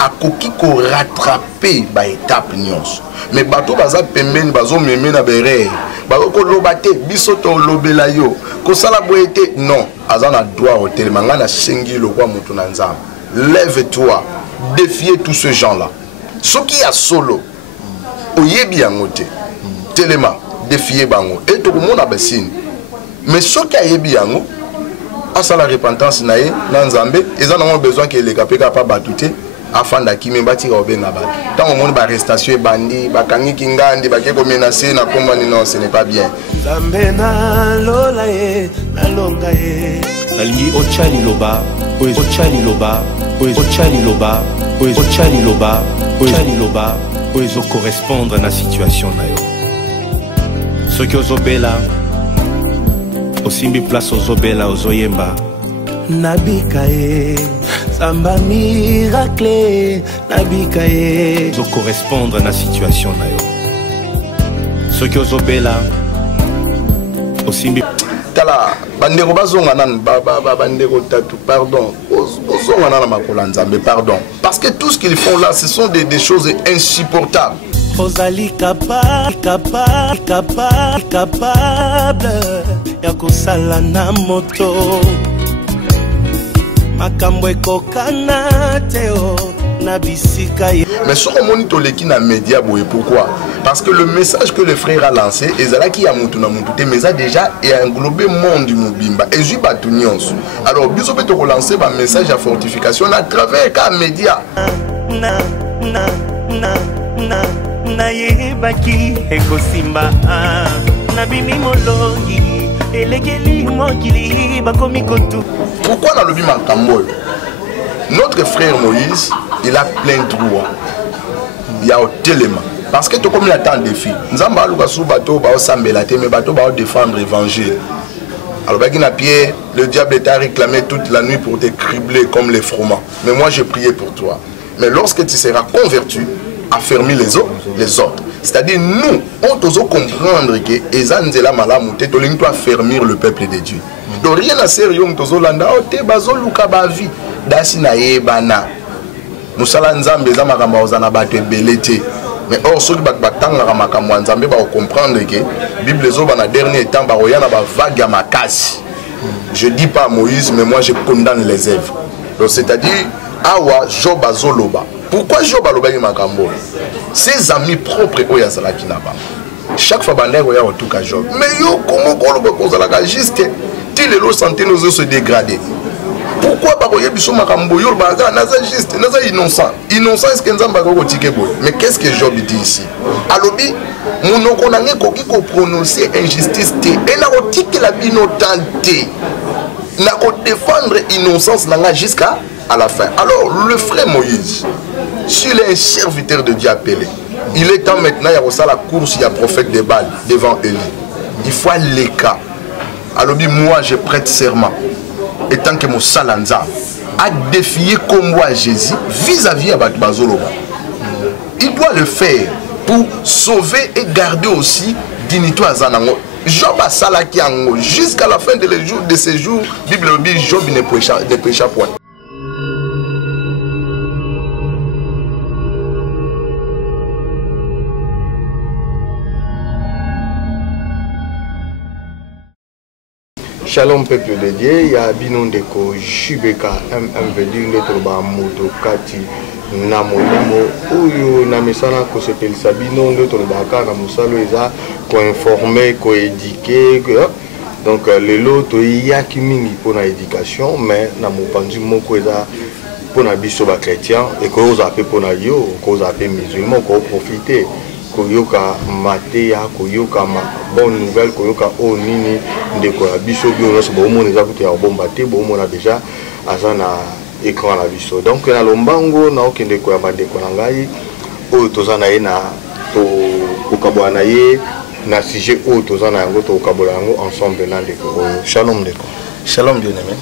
akoki ko rattraper ba étape nyonso mais bato baza pembeni bazo meme na bere bazo ko lobate biso to lobela yo ko sala boyete non azana droit au telemanga na sengi lo kwa mutu na nzamba lève-toi défier tous ces gens là soki ya solo oyebi yango te telema défier bango et to komona basine mais soki ayebi yango asa la repentance na ye na nzambe eza nango besoin que les kapeka pa batute afin d'akimi bati obenga ba tant au monde ba arrestation bandi bakangi kingandi bake ko menacer na kombani non ce n'est pas bien nzambe na lola ye na longa ye nalingi ochali loba ochali loba ochali loba ochali loba ochali loba ozo correspondre na situation na yo soki ozobela osimbi place ozobela ozoyemba nabika ye samba miracle nabika ye ozo correspondre na situation na yo soki ozobela osimbi tala bandeko bazonga nan bandeko tatu pardon ozonga nan makola nzambe pardon parce que tout ce qu'ils font là ce sont des choses insupportables. Ozali capable ya kosala na moto makambo ekokana teo na bisika ye. Mais ce qu'on monite leki na média boye pourquoi? Parce que le message que le frère a lancé ezalaki ya mutu na mutu mais ça déjà et englobé monde mobimba et ju batunions. Alors biso peut relancer ba message à fortification à travers ka média na yebaki ekosimba na bimi molongi elegeli mokili bakomi kotu. Pourquoi dans le bima kamboy? Notre frère Moïse, il a plein de droits. Il y a au téléma. Parce que tout comme il attend des filles. Nous avons dit que bateau va s'embêter, mais bateau va défendre l'évangile. Alors Pierre, le diable t'a réclamé toute la nuit pour te cribler comme les froment. Mais moi j'ai prié pour toi. Mais lorsque tu seras converti, affermis les autres. C'est-à-dire nous, on doit comprendre que Ezanzela Malamute, tu dois affermir le peuple de Dieu. Donc rien à sérieux, on doit landa, te bazo luka bavi. Dasi na yebana musala nzambe za makambo ozana bato ebelete mais or soki bato batangaka makambo ya nzambe comprendre que Bible ezoba na dernier temps baroya na bavague ya makasi. Je dis pas Moïse mais moi je condamne les œuvres. Donc c'est-à-dire awa Job azoloba. Pourquoi Job alobaki makambo? Ses amis propres oyo azalaki na ba chaque fois bandeko oya otuka Job mais yo comment koloba kozalaka juste ti lelo santé nous se dégrader. Pourquoi biso makambo yo baza naza juste naza innocent est-ce que nzamba ko tike boy? Mais qu'est-ce que Job dit ici? Alobi monoko nange koki ko prononcer injustice te et na ko tike la bino tante na ko défendre innocence nanga jusqu'à la fin. Alors le frère Moïse, s'il est un serviteur de Dieu appelé, il est temps maintenant ya ko la course ya prophète de Baal devant Élie. Il faut les cas. Alobi moi je prête serment et tant que mon salanza a défié comme moi Jésus vis-à-vis à Bazoloba. Il doit le faire pour sauver et garder aussi dignité à Zanango. Job a salaki ango jusqu'à la fin de ces jours. Bible dit Job ne pécha point. Shalom peuple de Dieu, il y a Binondeko, Shubeka, MMVD, notre moto, Kati, Namolimo, Oyo, Namisana, Kosepel Sabino, notre baka, Namusalo, Eza, co-informé, co-édiqué. Donc, les lots, il y a qui mingi pour l'éducation, mais Namupandu Moko, Eza, pour la bisoba chrétien, et qu'on a appelé pour la yo, qu'on a appelé musulman, qu'on profiter. Koyoka matéya koyoka ma bonne nouvelle koyoka o nini ndeko ya biso bio nyonso bomona eza kuti ya bomba te bomona déjà aza na écran na biso donc na lombango na okende ko ya bandeko na ngai oyo toza na ye na to kokabola na ye na sujet oyo toza na yango to kokabola yango ensemble na ndeko oyo. Shalom ndeko. Shalom bien-aimé.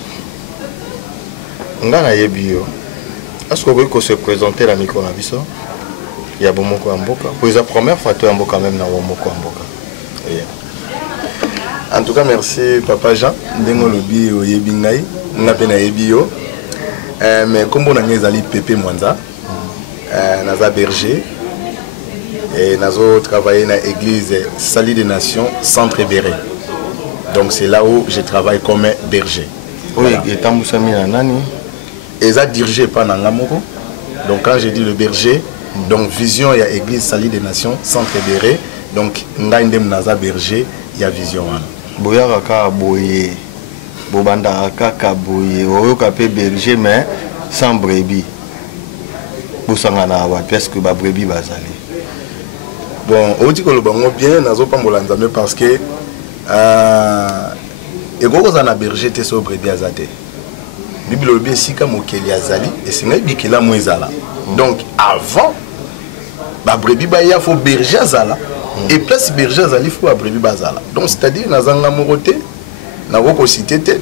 Nga na yebi yo est-ce que vous se présenter la micro na biso? Il y a Bomoko Amboka. Pour la première fois, tu as Amboka même dans Bomoko Amboka. En tout cas, merci Papa Jean. Dengo lobi o yebingai, na pena yebio. Mais comme on a mis ali Pépé Mwanza, naza berger et nazo travaillé dans l'église Salut des Nations Centre Béret. Donc c'est là où je travaille comme berger. Voilà. Et ça dirigé par Nangamoko. Donc quand je dis le berger, donc vision il y a église Salut des Nations Centre Béret. Donc ngaindem naza berger il y a vision. Boyara ka boye bobanda kaka boye oyoka pe berger mais sans brebis. Bosangana wa parce que ba brebis bazali. Bon, on dit que le bango bien nazo pambola nzambe parce que et gros na berger te so brebis azate. Bible obi sika mokeli azali et c'est ngai bikela moizala. Donc avant ba brebis ba ya faut berger azala et place berger azali faut ba brebis bazala. Donc c'est-à-dire nazanga moroté na ko cité te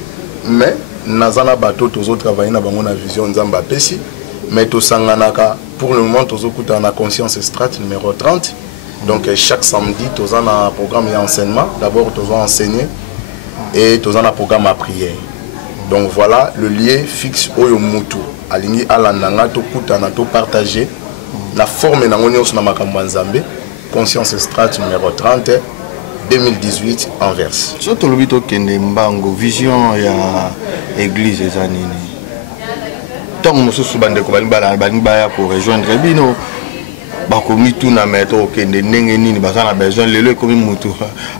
mais nazana bateau tous autres travailler na bango na vision nzamba pesi mais to sanganaka pour le moment tous autres na conscience strat numéro 30. Donc chaque samedi tous en un programme d'enseignement, d'abord tous enseigner et tous en un programme à prière. Donc voilà le lien fixe oyo mutu alingi alandanga to kutana to partager la forme na ngoni na makambo nzambe conscience strat numéro 30 2018 Anvers. Surtout le bito kende mbango vision ya église ezanini. Tant mususu bande ko bani baya pour rejoindre bino bakomi tout na mettre okende ndenge nini bazana besoin lelo komi mutu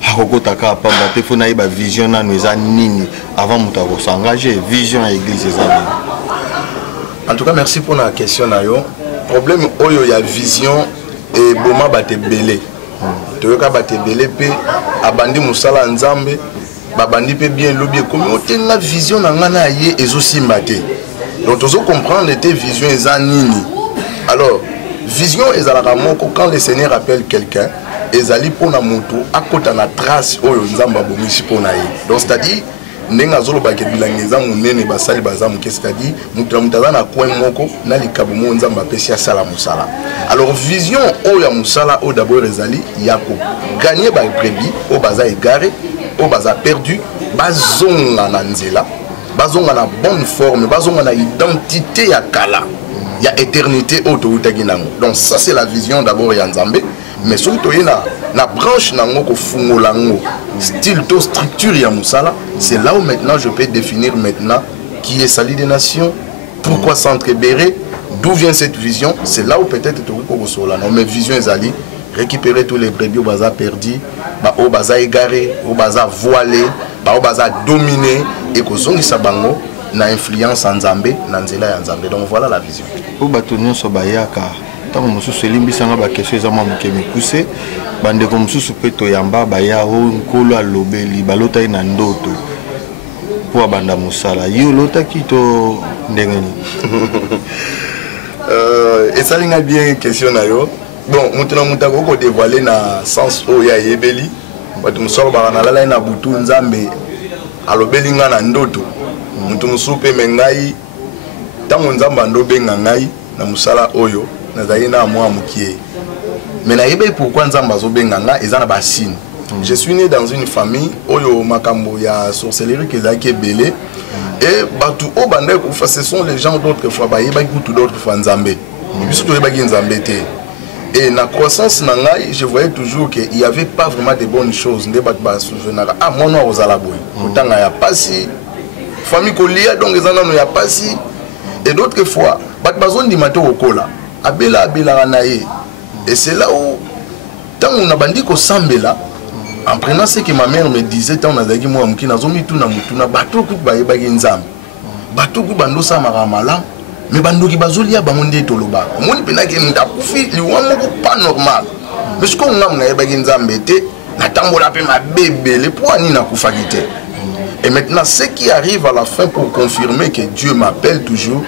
akokotaka pamba te fona iba vision na nous nini avant mutu ko s'engager vision à église ezanini. En tout cas merci pour la question na yo. Problème oyo ya vision et boma bate belé. Toyoka bate belé pe abandi musala nzambe babandi pe bien lobi comme otenga vision na ngana ye ezosimba te. Donc tu dois comprendre tes visions ezanini. Alors vision ezalaka moko quand le Seigneur appelle quelqu'un ezali pona moto akota na trace oyo nzamba bomisi pona ye. Donc c'est-à-dire nenga zolo ba kebilangeza munene basali bazamu ke c'est-à-dire mutu mutaza na coin moko na likabo mo nzamba pesi ya sala musala. Alors vision oyo ya musala o d'abord ezali yako gagner ba brebis o baza égaré o baza perdu bazonga na nzela bazonga na bonne forme bazonga na identité ya kala. Il y a éternité autoutaginango. Donc ça c'est la vision d'abord ya Nzambe, mais surtout il y a la branche nango ko fungolango, style to structure ya musala, c'est là où maintenant je peux définir maintenant qui est Salut des Nations, pourquoi Centre Béret, d'où vient cette vision, c'est là où peut-être tu ko sola. Non mais vision ezali récupérer tous les brebis au bazar perdu, ba au bazar égaré, au bazar voilé, ba au bazar dominé et ko zongisa bango na influence en Nzambe na nzela ya Nzambe. Donc voilà la vision. O batonyo so bayaka tango mususu elimbisanga ba question za mamuke mikuse bande ko mususu peto yamba baya ho nkolo alobeli balota ina ndoto po banda musala yo lota kito ndengeni. Esalinga bien question na yo. Bon mutuna mutako ko dévoiler na sens o ya yebeli batu musala ba na lala na butu Nzambe alobeli nga na ndoto. Mutu musupe mengai tango nzamba ndobenga ngai na musala oyo nazali na moi mukie mais na yebe pourquoi nzamba zobenga nga ezana ba signe. Je suis né dans une famille oyo makambo ya sorcellerie que zaki belé et batu o bande ko fa ce sont les gens d'autres fois ba yeba kutu d'autres fois nzambe biso to yeba nzambe te. Et na croissance na ngai je voyais toujours que il y avait pas vraiment de bonnes choses nde batu ba souvenir ah mono ozala boy utanga ya pasi famille kolia donc ezana no ya pasi et d'autres fois bat bazon di mato okola abela na ye et c'est là où tant on a bandi ko sambela en prenant ce que ma mère me disait tant on a zaki moi mukina zomi tuna mutuna bato ku ba yeba nzambe bato ku bando sa maramala mais bando ki bazolia ba monde toloba moni pena ke nda kufi liwa moko pas normal mais ce qu'on a na yeba nzambe te na tambola pe ma bébé le poani na kufakite. Et maintenant, ce qui arrive à la fin pour confirmer que Dieu m'appelle toujours,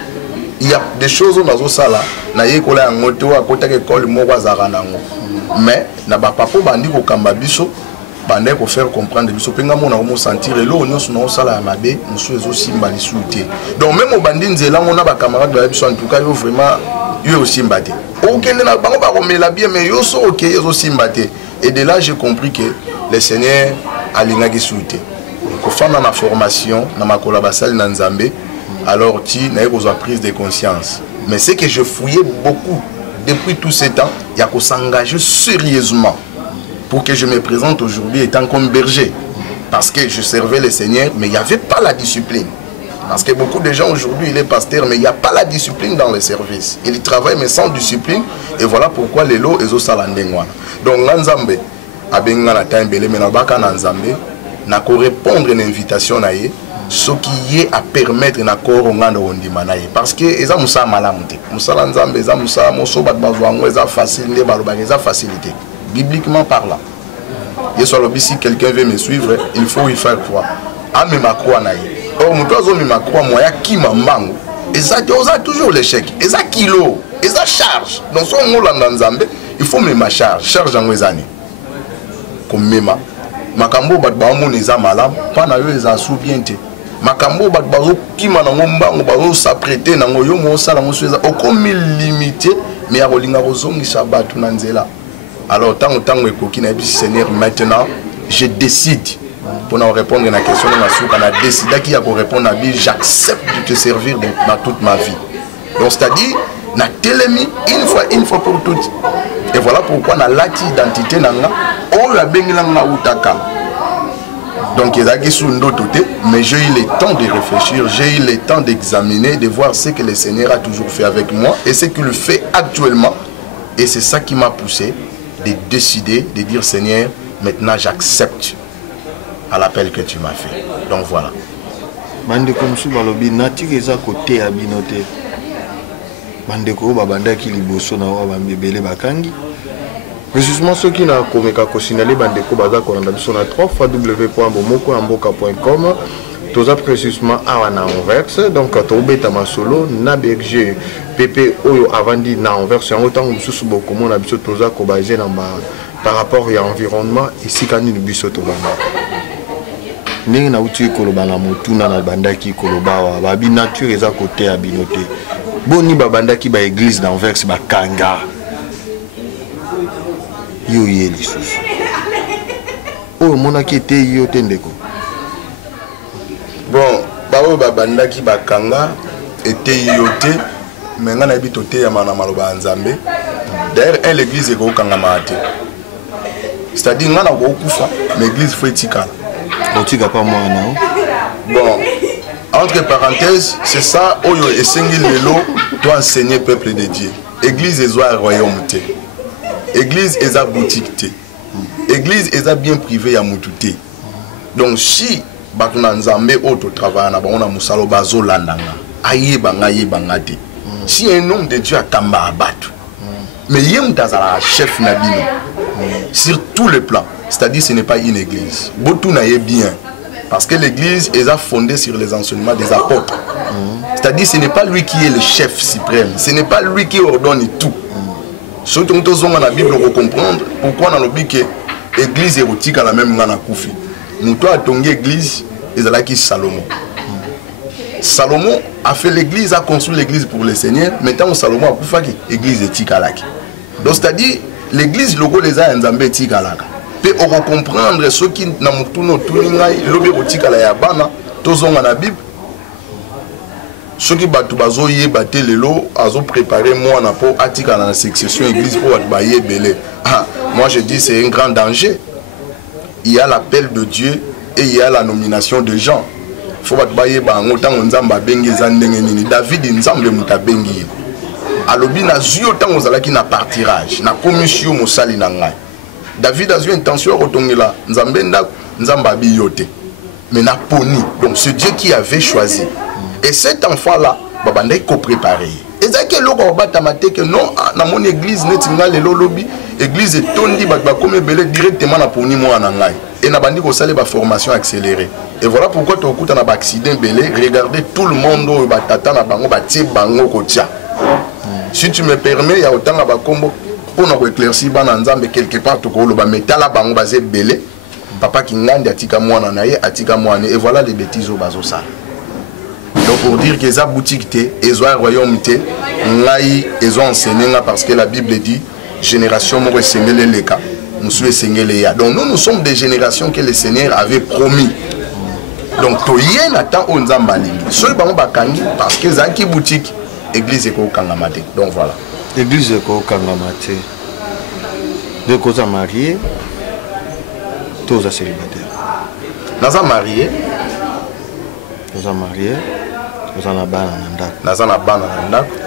il y a des choses où nous avons là, mais na ba papa bandi ko kamba biso, bandi ko faire comprendre biso penga mona ko sentir et lo nyonso na osala ya mabe, musu ezo simba lisuté. Donc même au bandi nzela on a ba camarade ba biso en tout cas yo vraiment yo aussi mbate. Okende na bango ba ko mela bien mais yo so OK ezo simbate. Et de là j'ai compris que le Seigneur alinga ki souté. Pour faire ma formation, dans ma collaboration dans Nzambe, alors tu n'as pas prise de conscience. Mais c'est que je fouillais beaucoup depuis tous ces temps, il y a qu'à s'engager sérieusement pour que je me présente aujourd'hui étant comme berger. Parce que je servais le Seigneur, mais il n'y avait pas la discipline. Parce que beaucoup de gens aujourd'hui, il est pasteur, mais il n'y a pas la discipline dans le service. Il travaille, mais sans discipline. Et voilà pourquoi les lots, ils ont salandengwana. Donc, Nzambe, abengana taimbele, mais nabaka Nzambe, n'a qu'à répondre à une invitation, ce qui est à permettre na koro ngando ondimanaye. Parce que, ils ont moussa malamute. Moussa Nzambe, ils ont moussa, mousso batbazouango, ils ont facilité, ils ont facilité. Bibliquement parlant. Et si quelqu'un veut me suivre, il faut y faire quoi? Ah, mais ma croix naïe. Or, mon toiseau, ma croix, moi, qui m'a mango. Et ça, on a toujours l'échec. Et ça, kilo. Et ça, charge. Donc, si on est dans il faut me ma charge. Charge en les années. Comme Mema. Makambo, batbaamo, les amalam. Pas na yo, les asous bien. Makambo, batbazo, qui m'a n'angomba, on s'apprêter, n'angoyo, mon salam, on se fait. Au comme limité, mais à Rolinga Roson, il s'abat tout nanzela. Alors, tant que Seigneur, maintenant, je décide, pour nous répondre à la question, on a décidé qu'il y a pour répondre à lui, j'accepte de te servir dans toute ma vie. Donc, c'est-à-dire, on a télémi une fois pour toutes. Et voilà pourquoi on a l'identité, on a bien donc, il y a des mais j'ai eu le temps de réfléchir, j'ai eu le temps d'examiner, de voir ce que le Seigneur a toujours fait avec moi et ce qu'il fait actuellement. Et c'est ça qui m'a poussé de décider, de dire Seigneur, maintenant j'accepte à l'appel que tu m'as fait. Donc voilà. Bande comme si balobi nature eza côté abinoté. Bande ko babanda ki liboso na wa bambebele bakangi. Précisément ceux qui n'a komeka ko signaler bande ko baza ko na biso na 3w.bomoko.com. Toza précisément awa na Anvers, donc tobeta masolo na berger PP oyo avandi na Anvers en autant mususu boko mona biso toza ko basé na par rapport à l'environnement ici quand nous biso to bana ndenge na uti koloba na motuna na bandaki koloba wa ba bi nature eza côté abinoté boni ba bandaki ba église d'Anvers ba kanga yo yeli susu oyo mona ki te yo tendeko. Bon, bao babanda ki bakanga était yoté, mais on a habité au Yamana Maloba Nzambe. D'ailleurs, l'église est au Kangamate. C'est-à-dire, on a beaucoup fait, mais l'église faut étiquer. Donc, tu n'as pas moi, non? Bon, entre parenthèses, c'est ça, Oyo et Sengil Lelo doit enseigner le peuple de Dieu. Église est un royaume. Église est une boutique. Église est bien privée à Moutouté. Donc, si bakuna nzambe auto travail na bango na musalo bazolandanga ayebanga te si un homme de Dieu akamba abatu mais yem tazala chef na bino sur tous les plans, c'est-à-dire ce n'est pas une église botu na ye bien parce que l'église est fondée sur les enseignements des apôtres, c'est-à-dire ce n'est pas lui qui est le chef suprême, ce n'est pas lui qui ordonne tout. Surtout nous dans la Bible pour comprendre pourquoi dans le but que l'église érotique à la même ngana koufi. Nous avons tongi l'église, et c'est là qui Salomon. Salomon a fait l'église, a construit l'église pour le Seigneur. Maintenant, Salomon a fait l'église éthique à l'ak. Donc, c'est-à-dire, l'église, logo les a en éthique à l'ak. Puis, on va comprendre ceux qui n'ont pas tout l'obé éthique à la yabana, tous ont la Bible. Ceux qui battent bazo yé battent les lots, ont préparé moi pour attirer la succession église pour battre belé. Moi, je dis c'est un grand danger. Il y a l'appel de Dieu et il y a la nomination de gens. Il faut pas que David Nzambe muta bengi. Alobi na zio tant ozalaki na partirage, na commission mosali na ngai. David a eu intention rotongela Nzambe nda Nzamba biyote. Mais na poni. Donc c'est Dieu qui avait choisi. Et cet enfant là, babanda ko préparé. Et ça que loko batamate que non na mon église netinga lelo lobi. L'église est tondi, comme directement na poni moi en anglais. Et na bandi ko sale ba formation accélérée. Et voilà pourquoi tu écoutes un accident belé, regardez tout le monde au batata na bango batie bango kotia. Si tu me permets, il y a autant à bakombo pour nous éclaircir ban nzambe quelque part to ko lo ba metala bango basé belé. Papa qui ngandi atika moi na naye atika moi et voilà les bêtises au bazo ça. Donc pour dire que ça boutique té, ils ont un royaume té, ngai ils ont enseigné parce que la Bible dit génération moko sengele leka musu sengele ya. Donc nous sommes des générations que le Seigneur avait promis. Donc toyen attend on nzamba lingi. Ceux bango bakangi parce que zaki boutique église eko kangamate. Donc voilà. L'église est au Kangamate. De cause à marier, tous à célibataire. Nous sommes mariés. Nous sommes mariés. Nous sommes mariés.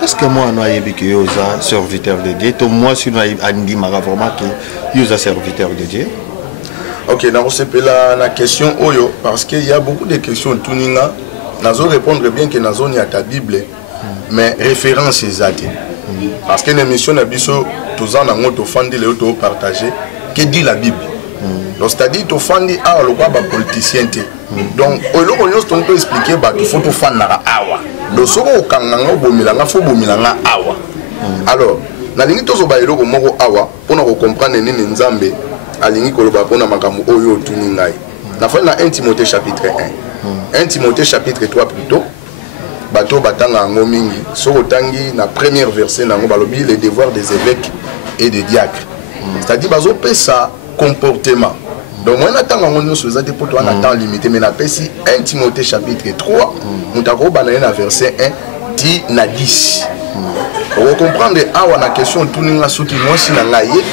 Est-ce que moi, je suis serviteur de Dieu? Moi, si je suis vraiment serviteur de Dieu. Ok, donc c'est la question Oyo, parce qu'il y a beaucoup de questions. Tout le monde répondre bien que nous avons ta Bible, mais référence exacte. Parce que l'émission a biso tous en amont au fond de l'auto partagé que dit la Bible. Donc c'est-à-dire au fond de ah le quoi politicien té. Donc au lieu on peut expliquer bah il faut au fond na awa. Donc soko kanganga bomilanga fo bomilanga awa. Alors na lingi to zo ba eloko moko awa pour na comprendre nini nzambe alingi koloba pona makambo oyo tuni ngai. Na fa na 1 Timothée chapitre 1. 1 Timothée chapitre 3 plutôt. Bato batanga ngomingi soko tangi na première verset na ngobalobi les devoirs des évêques et des diacres. C'est-à-dire bazo pesa comportement. Donc moi natanga ngono so zate poto na temps limité mais na pesi 1 Timothée chapitre 3 mutako banaye na verset 1 ti na 10. Vous comprendre awa na question tuninga soki mwasi na ngai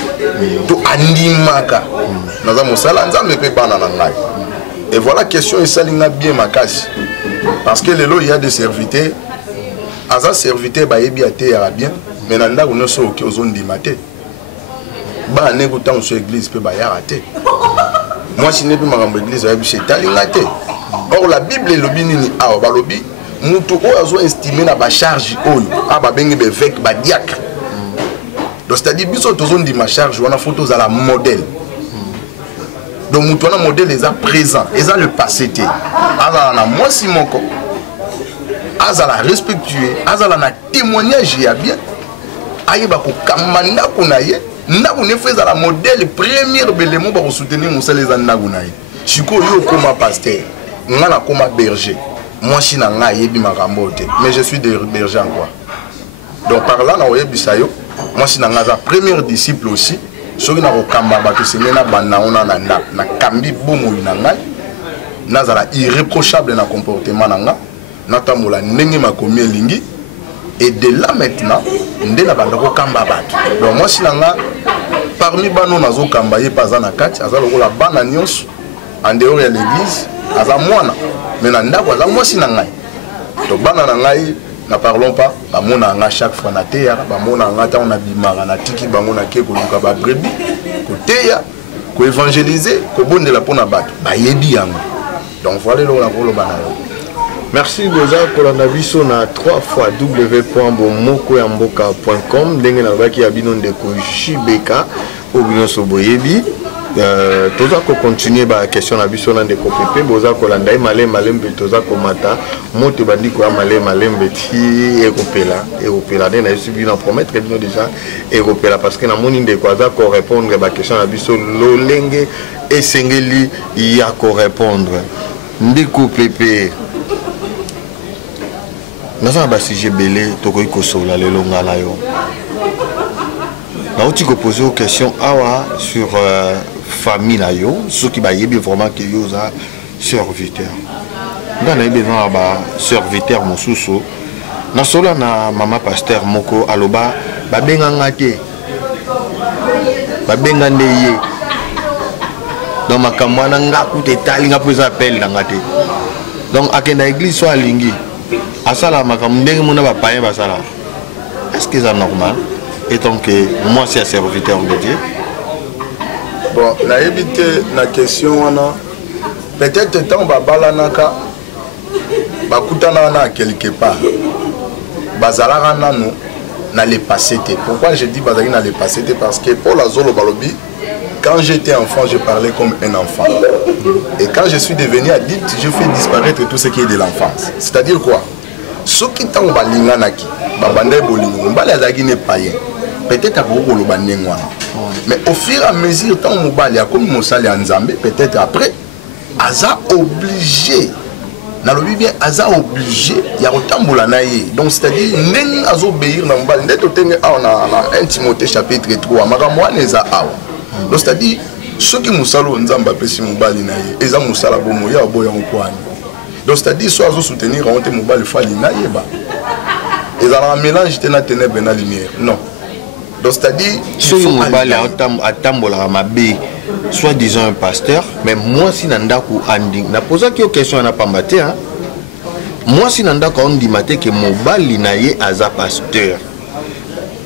to andimaka. Naza mosala nzambe pe bana na ngai. Et voilà question et ça linga bien makasi. Parce que il y a des serviteurs, as serviteur ba yebi até ya bien, mais nanda ko noso ki ozone di maté. Ba ne ko tan so église pe ba ya raté. Moi si ne pe makambo église ya bi c'est talinga té. Or la Bible lobi nini a ba lobi mutu o azo estimer na ba charge oyo, a ba bengi be évêque ba diacre. Donc c'est-à-dire biso tozone di ma charge wana photos à la modèle. Donc nous avons un modèle les a présent, ils ont le passé té. Azala moi si mon co. Azala respectueux, azala na témoignage ya bien. Ayeba ko kamanda kunaye, na ko ne faisait la modèle premier belémo ba soutenir musa les anna kunaye. Chiko yo comme pasteur, ngana comme berger. Moi si na nga yebi makambo té, mais je suis berger en quoi. Donc par là na oyebi sayo, moi si na nga za premier disciple aussi. Soki na kokamba bato semena bana ona na kambi bomo na ngai nazala irréprochable na comportement nanga natamola ndenge makomi elingi et de là maintenant nde na banda kokamba bato. Donc moi si nanga parmi bano nazo kamba ye paza na kati azala kola bana nyonso en dehors ya l'église aza mwana mais na ndako aza moi si na ngai. Donc bana na ngai ne parlons pas, bamona nga chaque fois na teya, bamona nga ta on a bimara na tiki bamona ke ko luka ba brebi, ko teya, ko évangéliser, ko bondela pona bato. Ba yebi yango. Donc voilà le rôle bana. Merci Goza kolanda biso na 3 fois www.bomokoyamboka.com ndenge na baki ya bino ndeko Jibeka obino soboyebi. Toza ko continuer ba question na biso na ndeko Pepe boza kolanda malembe toza ko mata moto bandi ko malembe ti ekopela ne na subi na promettre bino déjà ekopela parce que na moni ndeko aza ko répondre ba question na biso lolenge esengeli ya ko répondre ndeko Pepe naza ba sujet belé toko ikosola lelo ngala yo na uti ko poser une question awa sur famille na yo ceux qui ba yebi vraiment que yo za serviteur ndana besoin ba serviteur mosusu na sola na mama pasteur moko aloba ba benganga te ba bengande ye dans makamwa na ngaku te talinga poza appel na te donc akenda église so alingi asala makamwa ndenge mona ba païen ba sala est-ce que c'est normal étant que moi c'est un serviteur de Dieu? Bon, na évité la question wana peut-être tant babala naka bakutana na quelque part bazalaka nanu na le passé. Pourquoi je dis bazali na le passé? Parce que pour la zolo balobi quand j'étais enfant je parlais comme un enfant et quand je suis devenu adulte je fais disparaître tout ce qui est de l'enfance. C'est-à-dire quoi? Ceux qui tant balinga naki babande bolingo mbala azaki ne païen peut-être à beaucoup le bandengwa. Mais au fur et à mesure, tant que comme Moussali Nzambe, peut-être après, Aza obligé, dans le bien, Aza obligé, il y a autant de naïe. Donc c'est-à-dire, n'est pas obéir dans le bal. N'est pas on a 1 Timothée chapitre 3, Maramoine est à awa. Donc c'est-à-dire, ceux qui Moussalo Nzamba pesi Moubali naïe, ils ont Moussala Bomoya Boya Moukwani. Donc c'est-à-dire, soit ils soutenir, on te Moubali Fali naïe ba. Ils ont un mélange de la ténèbre et la lumière. Non. Donc c'est-à-dire il faut aller à Tambola Mabé, soit disant un pasteur, mais moi si Nandaku Andi, n'a posé une question à Napambate, hein. Moi si Nandaku Andi Mate que Mobali naye aza pasteur,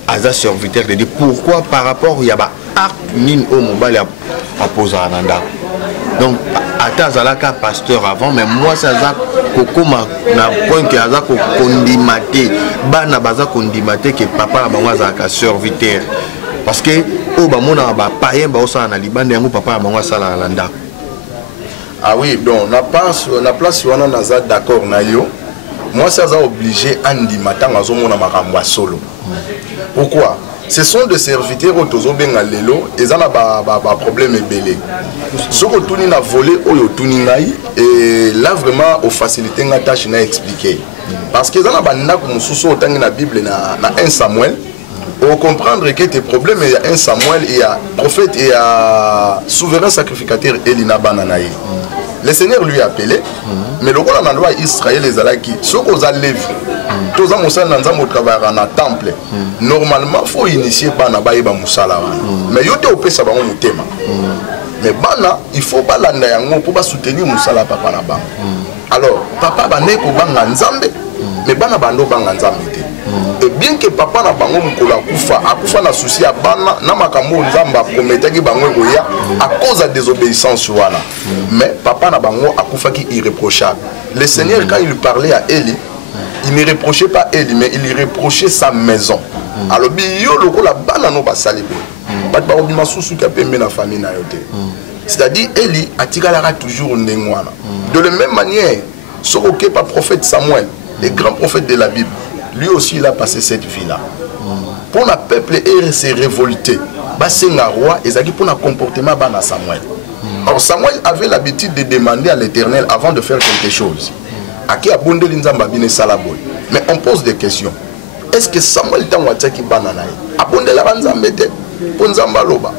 aza serviteur, de dire pourquoi par rapport il y a ba acte nin au Mobali à poser à Nandaku. Donc ata zalaka pasteur avant, mais moi ça za kokoma na point que aza ko kondimate bana baza kondimate que papa na bango azaka serviteur parce que o ba mona ba payen ba osala na libanda yango papa na bango asala na ndako. Ah oui, donc na place wana naza d'accord na yo. Moi ça za obligé andimata ngazo mona makambo solo. Pourquoi? Ce sont des serviteurs autour benga lelo et ça na ba problème ebele. Ce que tout na volé oyo tuni ngai et là vraiment au faciliter nga tâche na expliquer. Parce que ça na banda ko mususu otangi na Bible na 1 Samuel, on comprendre que tes problèmes il y a 1 Samuel, il y a prophète et il y a souverain sacrificateur Elina bananaï. Le Seigneur lui a appelé, mais le rôle dans la loi Israël les alaki, ce qu'on a levé, tous les gens qui travaillent dans le temple, normalement il faut initier bana baïba musala. Mais yote au pesa bango mutema. Mais bana il faut pas landa yango pour soutenir musala papa na ba. Alors papa bane ko banga nzambe, mais bana bando banga nzambe te. Et bien que papa na bango mukolo akufa na souci à bana na makambo nzamba prometaki bango koya à cause de désobéissance wana. Mais papa na bango akufa qui irréprochable. Le Seigneur quand il parlait à Élie, il ne reprochait pas Élie mais il lui reprochait sa maison. Alors biyo lokola bana no basali bo. Ba ba obima susu ka pembe na famille na yote. C'est-à-dire Élie atikalaka toujours ndengwana. De la même manière, ce que pas prophète Samuel, le grand prophète de la Bible, lui aussi il a passé cette vie-là. Pour le peuple et s'est révolté. Basenga roi et zaki pour le comportement bana Samuel. Or Samuel avait l'habitude de demander à l'Éternel avant de faire quelque chose. À qui a bondé l'inzamba bine salaboy. Mais on pose des questions. Est-ce que Samuel tangwatsa ki banana a bondé la banzambe te pour nzamba loba.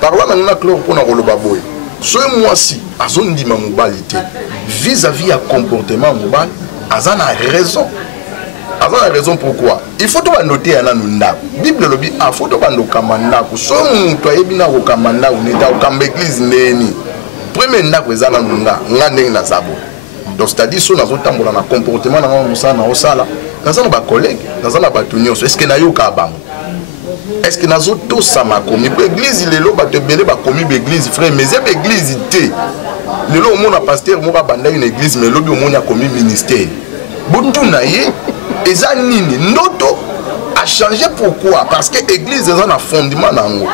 Parlant na clore pour na roloba boy. Ce mois-ci, azondi ma mobilité vis-à-vis à comportement mobile, azan a raison. Azan a raison pourquoi? Il faut tout noter à nunda. Bible le dit, il faut tout noter kamanda. So muto ebina ko kamanda uneta ko kamba église neni. Premier ndako ezana nunda, ngane na zabo. Donc c'est-à-dire so nazo tambola na comportement na musala na osala, nazana ba collègue, nazana ba tunyo. Est-ce que na yo ka bango? Est-ce que nazo to sama komi l'église lelo ba te belé ba komi l'église frère mais c'est l'église té. Lelo o mona pasteur mo ba banda une église mais lobi o mona komi ministère. Buntu na ye eza nini ndoto a changé pourquoi? Parce que l'église est un fondement nango.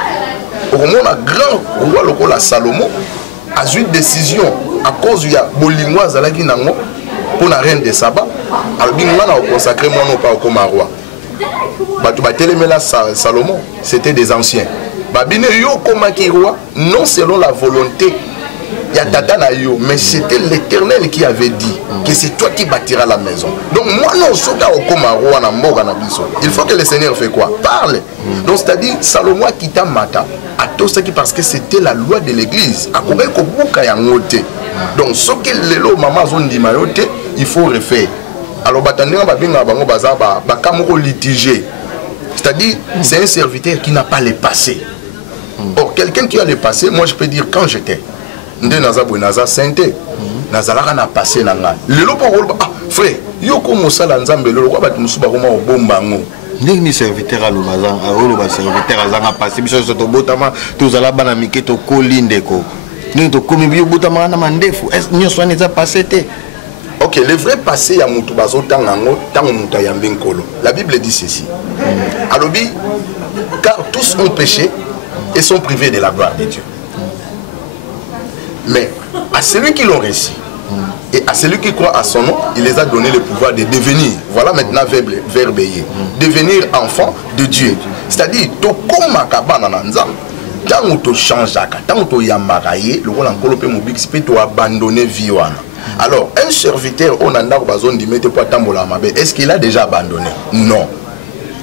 Au mona grand roi lokola Salomon a eu une décision à cause il y a bolingwa zalaki nango pour la reine de Saba. Alors bingwa na consacré moi non pas comme roi. Salomon, c'était des anciens. Babine yo komaki roi, non selon la volonté ya tata na yo, mais c'était l'Éternel qui avait dit que c'est toi qui bâtiras la maison. Donc moi non soka okoma roi na mboga na biso. Il faut que le Seigneur fait quoi? Parle. Donc c'est-à-dire Salomon kita mata à tout ce qui parce que c'était la loi de l'église. Akobe ko buka ya ngote. Donc ce que lelo mama zondi mayote, il faut refaire. Alors batandinga babinga bango baza ba kamoko litigé. C'est-à-dire c'est un serviteur qui n'a pas le passé. Or quelqu'un qui a le passé, moi je peux dire quand j'étais ndé naza boy naza sainté nazalaka na passé nanga. Lelo po ah frère, yoko mosala nzambe lelo kwa batu musuba koma obomba ngo. Ndenge ni serviteur a lobazan, a oloba serviteur azanga passé biso so to botama tozala bana miketo kolinde ko. Ndenge to komi biyo botama na mandefu. Est nyoso neza passé te. Ok, le vrai passé ya mutu bazo tangango tango muta ya mbenkolo. La Bible dit ceci. Alobi car tous ont péché et sont privés de la gloire de Dieu. Mais à celui qui l'ont réussi et à celui qui croit à son nom, il les a donné le pouvoir de devenir. Voilà maintenant verbeyé. Devenir enfant de Dieu. C'est-à-dire to koma kabana na nzambe. Tango to changeaka, tango to yamaraye, le rôle en colope mobix peut to abandonner vie wana. Alors, un serviteur, on a besoin de mettre pour tambola mabe. Est-ce qu'il a déjà abandonné? Non.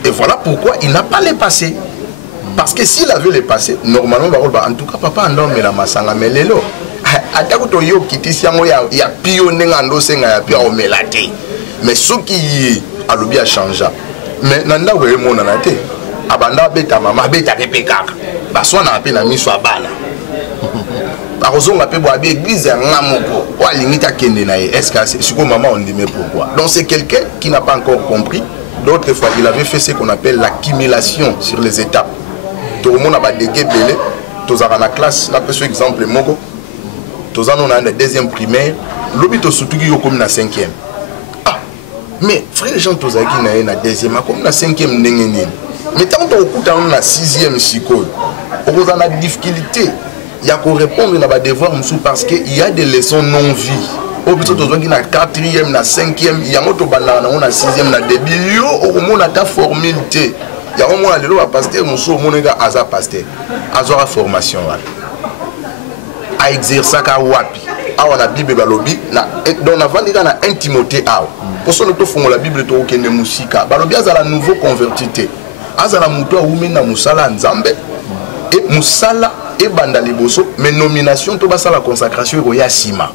Et voilà pourquoi il n'a pas le passé. Parce que s'il avait le passé, normalement, en tout cas, papa en mais la masanga mais lelo. Atakuto yo kitisiamo ya pionné ngando senga ya pia omelate. Mais ce qui a le bien changé. Mais nanda we mo nanate. abanda beta mama beta pepe kaka baswana pe na miso abana bakozonga pe boabi église nga moko o alimita kende na ye est-ce que c'est maman on dit mais pourquoi? Donc c'est quelqu'un qui n'a pas encore compris. D'autres fois il avait fait ce qu'on appelle l'accumulation sur les étapes. Tout le monde a dégué belé tozara na classe na peso exemple moko tozana na deuxième primaire lobito surtout qui comme na cinquième. Ah mais frère Jean tozaki na deuxième comme na cinquième ndenge nini. Mais tant que tu na sixième sikoyo on a des difficultés. Il y a qu'on répondre à devoir parce qu'il y a des leçons non vie. Au plus tôt on a quatrième, na cinquième, il y a un autre banana, on a sixième, na début, au moins on a ta formalité. Il y a au moins le pasteur, mon sou, mon gars, à pasteur, à la formation à exercer à wapi. Ah on a Bible balobi, donc on a vendu dans 1 Timothée ah. Pour ça nous font la Bible to okende musika. Balobi à la nouveau convertité. À la muto ou mena musala nzambe et musala et banda liboso mais nomination to basa la consacration roya sima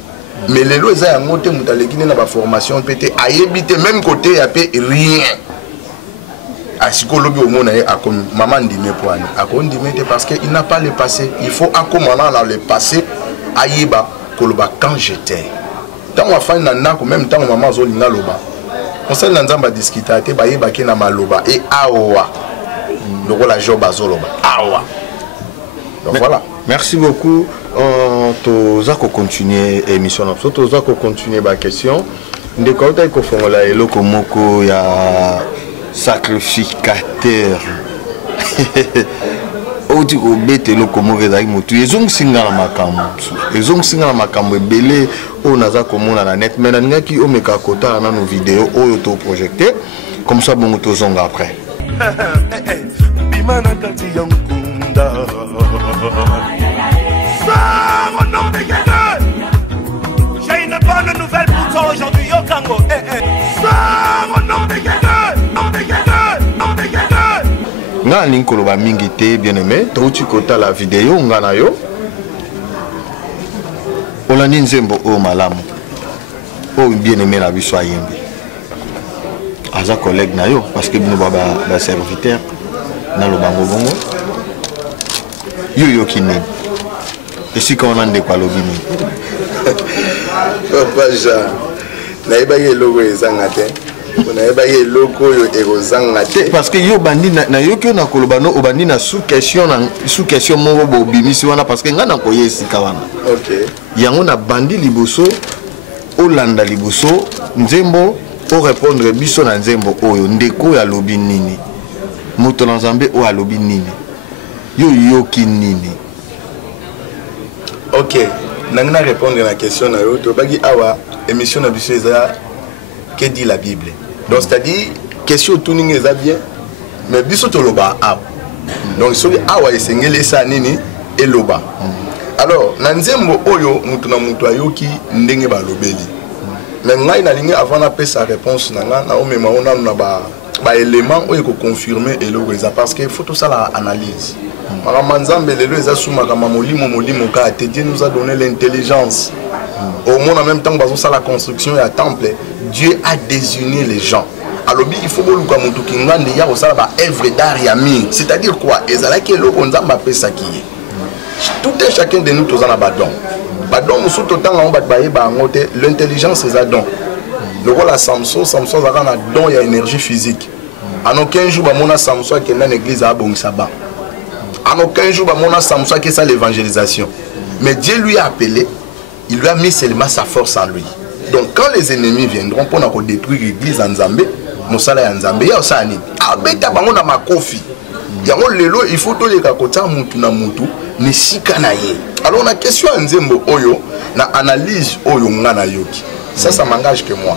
mais les lois ya ngote mutalekine na ba formation pété ayebité même côté ya pe rien a psychologue au monde a comme maman ndime poani a comme ndime parce que il n'a pas le passé, il faut accompagner dans le passé ayeba koloba quand j'étais tant wa fa na na même temps maman zolinga loba on sait nzamba discuter te ba yeba ke na maloba et awa donc la job azoloba awa. Donc voilà. Merci beaucoup. Tu as continué l'émission. Tu as continué ma question. De quand tu as fait la il y a sacrificateur. Tu as bête le comme ils ont signé la macam. Ils ont signé la macam belé on a ça comme on a la net. Mais on a qui au meka kota dans nos vidéos au auto projecté comme ça bon tu zong après. Au nom de Dieu, j'ai une bonne nouvelle pour toi aujourd'hui, Yokango. Au nom de Dieu, nom de Dieu, nom de Dieu. Nga linkolo ba mingi te bien aimé, tu kota la vidéo ngana yo. Olandi nzembo o malamu. O bien aimé na biso ayembi. Aza collègue na yo parce que bino ba serviteur na lo bango bongo. Yo kini. Et si on a des quoi l'obimi. Papa Jean, naïba ye logo ezangate. Naïba ye logo yo ezangate. Parce que yo bandi na yo ki na kolobano obandi na sous question mo bo bimisi wana parce que nga na koye esika wana. OK. Yango na bandi liboso olanda liboso nzembo o répondre biso na nzembo oyo ndeko ya lobi nini. Moto na Nzambe o alobi nini. Yo ki nini. Ok, je vais répondre à la question. Awa émission na biso eza que dit la Bible. Donc c'est-à-dire question tout ninga eza bien mais biso to loba awa. Donc soki awa esengeli sa nini eloba. Alors na nzembo oyo mutu na mutu ayoki ndenge ba lobeli. Mais ngai na lingi avant na pesa réponse na nga na omema ona na ba élément oyo ko confirmer eloko eza parce que faut tout ça la analyse. Dieu nous a donné l'intelligence. Au monde en même temps que la construction et la temple, Dieu a désigné les gens. Alors il faut que nous œuvre d'art. C'est-à-dire quoi? Tout et chacun de nous tous en a badon. Badon nous sommes autant en l'intelligence est un don. Le rôle à Samson a un don et énergie physique. En aucun jour mon Samson qui est dans l'église à bon sabbat. En aucun jour, mon Samson qui est ça l'évangélisation. Mais Dieu lui a appelé, il lui a mis seulement sa force en lui. Donc quand les ennemis viendront pour nous détruire l'église en Zambé, nous sommes en Zambé, il y a ça. Il faut que les kakota mutu na mutu ni sikanaye. Alors on a question en Zembo oyo, na analyse oyo ngana yoki. Ça m'engage que moi.